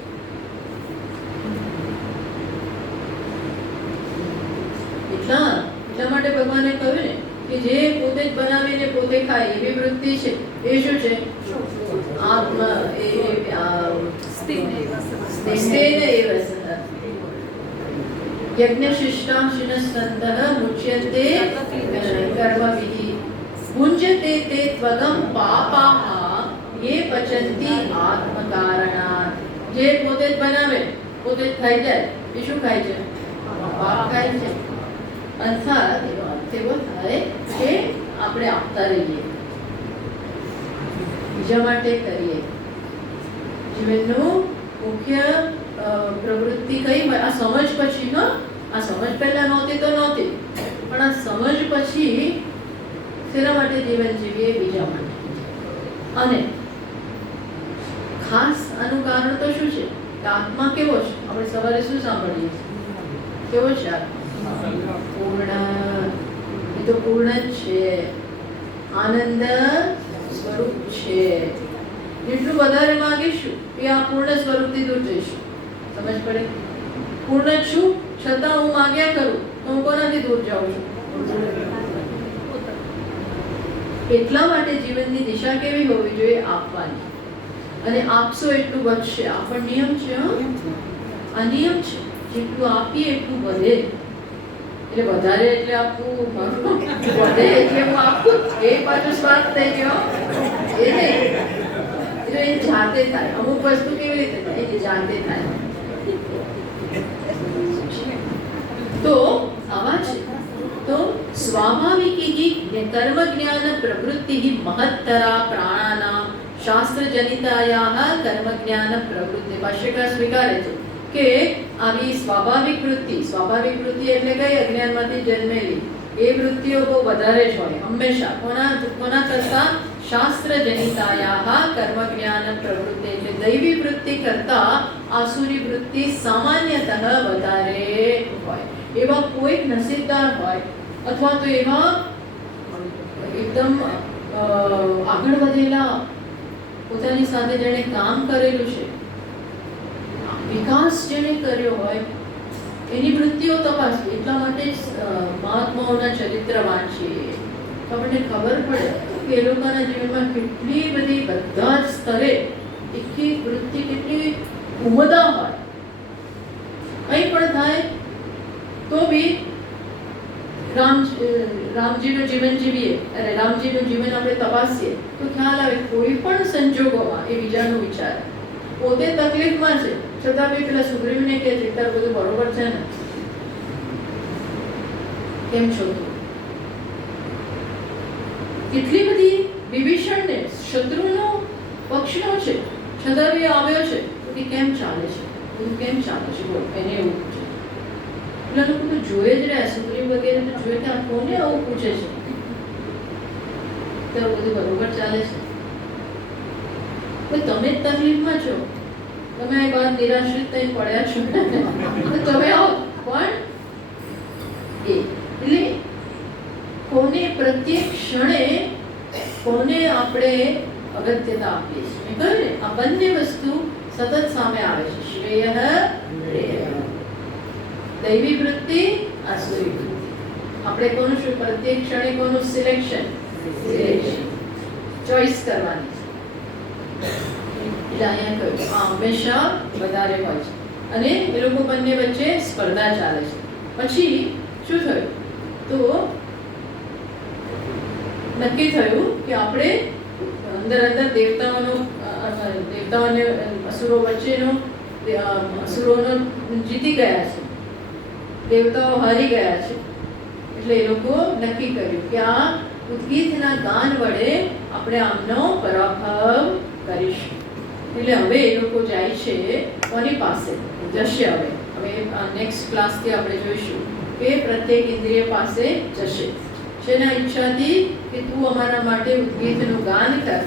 એટલા માટે ભગવાને કહ્યું ને કે જે પોતે જ બનાવીને પોતે ખાય એવી વૃત્તિ છે એ શું છે? આત્મા. યજ્ઞશિષ્ટાશિનસ્કંદઃ મુચ્યતે કર્મવિધિ ભુંજતે તે ત્વગમ પાપાઃ યે પચન્તિ આત્મકારણાत्. જે પોતે જ બનાવે પોતે જ ખાઈ જાય એ શું ખાય છે? પાપ ખાય છે. અર્થાત એનો અર્થ એવો થાય કે આપણે આપતા રહીએ, બીજા માટે કરીએ. જીવનનું મુખ્ય પ્રવૃત્તિ કઈ હોય? આ સમજ પછી. આ સમજ પહેલા નહોતી તો નહોતી, પણ આ સમજ પછી શેના માટે જીવન જીવીએ? બીજા માટે. અને ખાસ આનું કારણ તો શું છે? આત્મા કેવો છે? આપણે સવારે શું સાંભળીએ? કેવો છે આત્મા? પૂર્ણ. એ તો પૂર્ણ જ છે, આનંદ સ્વરૂપ છે. જેટલું વધારે માંગીશું એ આ પૂર્ણ સ્વરૂપથી દૂર જઈશું. સમજ પડે? પૂર્ણ જ છું છતાં હું માંગ્યા કરું તો હું કોનાથી દૂર જાઉં છું? એટલા માટે જીવનની દિશા કેવી હોવી જોઈએ? આપવાની. અને આપશો એટલું વધશે. આ પણ નિયમ છે. આ નિયમ છે. જેટલું આપીએ એટલું વધે. એટલે વધારે એટલે આપવું, વધે એટલે હું આપું, એ પાછું સ્વાદ થઈ ગયો. એ નહીં, એટલે એ જાતે થાય. અમુક વસ્તુ કેવી રીતે થાય? એ જાતે થાય. તો આવા છે. તો સ્વાભાવિકી કર્મ જ્ઞાન પ્રવૃત્તિ મહત્તરા પ્રાણાનામ શાસ્ત્રજનિતાયાઃ કર્મ જ્ઞાન પ્રવૃત્તિ. ભાષ્યકાર સ્વીકારે છે કે આવી સ્વાભાવિક વૃત્તિ એટલે કઈ? અજ્ઞાનમાંથી જન્મેલી એ વૃત્તિઓ બહુ વધારે જ હોય હંમેશા. કોના કરતા? શાસ્ત્રજનિતાયાઃ કર્મ જ્ઞાન પ્રવૃત્તિ. એટલે દૈવી વૃત્તિ કરતા આસુરી વૃત્તિ સામાન્યતઃ વધારે હોય. એવા કોઈક નસીબદાર હોય અથવા તો એવા એકદમ આગળ વધેલા પોતાની સાથે જેણે કામ કરેલું છે, વિકાસ જેણે કર્યો હોય, એની વૃત્તિઓ તપાસવી. એટલા માટે જ મહાત્માઓના ચરિત્ર વાંચીએ તો આપણને ખબર પડે કે એ લોકોના જીવનમાં કેટલી બધી બધા જ સ્તરે એટલી વૃત્તિ કેટલી ઉમદા હોય. કંઈ પણ થાય તો બી રામજીનું જીવન જીવીએ અને રામજીનું જીવન આપણે તપાસીએ તો ખ્યાલ આવે કોઈ પણ સંજોગોમાં એ બીજાનું વિચારે. પોતે તકલીફમાં છે છતાં બી પેલા સુગ્રીવને કે છે તાર બધું બરોબર છે ને, કેમ છો તું? કેટલી બધી વિભીષણને શત્રુનો પક્ષનો છે છતાં બી આવ્યો છે કે કેમ ચાલે છે, બધું કેમ ચાલે છે? બોલ. એને એવું પૂછે. પેલા લોકો તો જોઈ જ રહ્યા, સુગ્રીવ વગેરે તો જોઈ કે આ કોને આવું પૂછે છે, તો બધું બરોબર ચાલે છે. તો તમે જ તકલીફમાં છો, તમે એક વાર નિરાશ્રિત થઈને પડ્યા છો તો તમે આવો પણ એટલે કોને પ્રત્યેક ક્ષણે કોને આપણે અગત્યતા આપીએ છીએ. કહ્યું ને આ બંને વસ્તુ સતત સામે આવે છે. શ્રેય દૈવી વૃત્તિ, આસુરી વૃત્તિ. આપણે કોનું શું પ્રત્યેક ક્ષણે કોનું સિલેક્શન ચોઈસ કરવાની છે. એટલે અહીંયા કહ્યું આ હંમેશા વધારે હોય છે અને એ લોકો બંને વચ્ચે સ્પર્ધા ચાલે છે. પછી શું થયું તો નક્કી થયું કે આપણે અંદર દેવતાઓનો દેવતાઓને અસુરો વચ્ચેનો અસુરોનો જીતી ગયા છે, દેવતાઓ હારી ગયા છે. એટલે એ લોકો નક્કી કર્યું કે આ ઉદ્ગીતના ગાન વડે આપણે આમનો પરાભવ કરીશું. એટલે હવે એ લોકો જાય છે કોની પાસે જશે. હવે નેક્સ્ટ ક્લાસથી આપણે જોઈશું કે પ્રત્યેક ઇન્દ્રિય પાસે જશે. શેના ઈચ્છાથી કે તું અમારા માટે ઉદ્ગીતનું ગાન કર,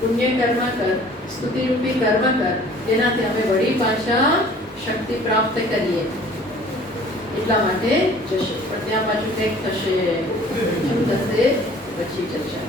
પુણ્ય કર્મ કર, સ્તુતિરૂપી કર્મ કર, જેનાથી અમે વળી પાછા શક્તિ પ્રાપ્ત કરીએ. એટલા માટે જશે. પણ ત્યાં પાછું કંઈક થશે. શું થશે પછી ચર્ચા.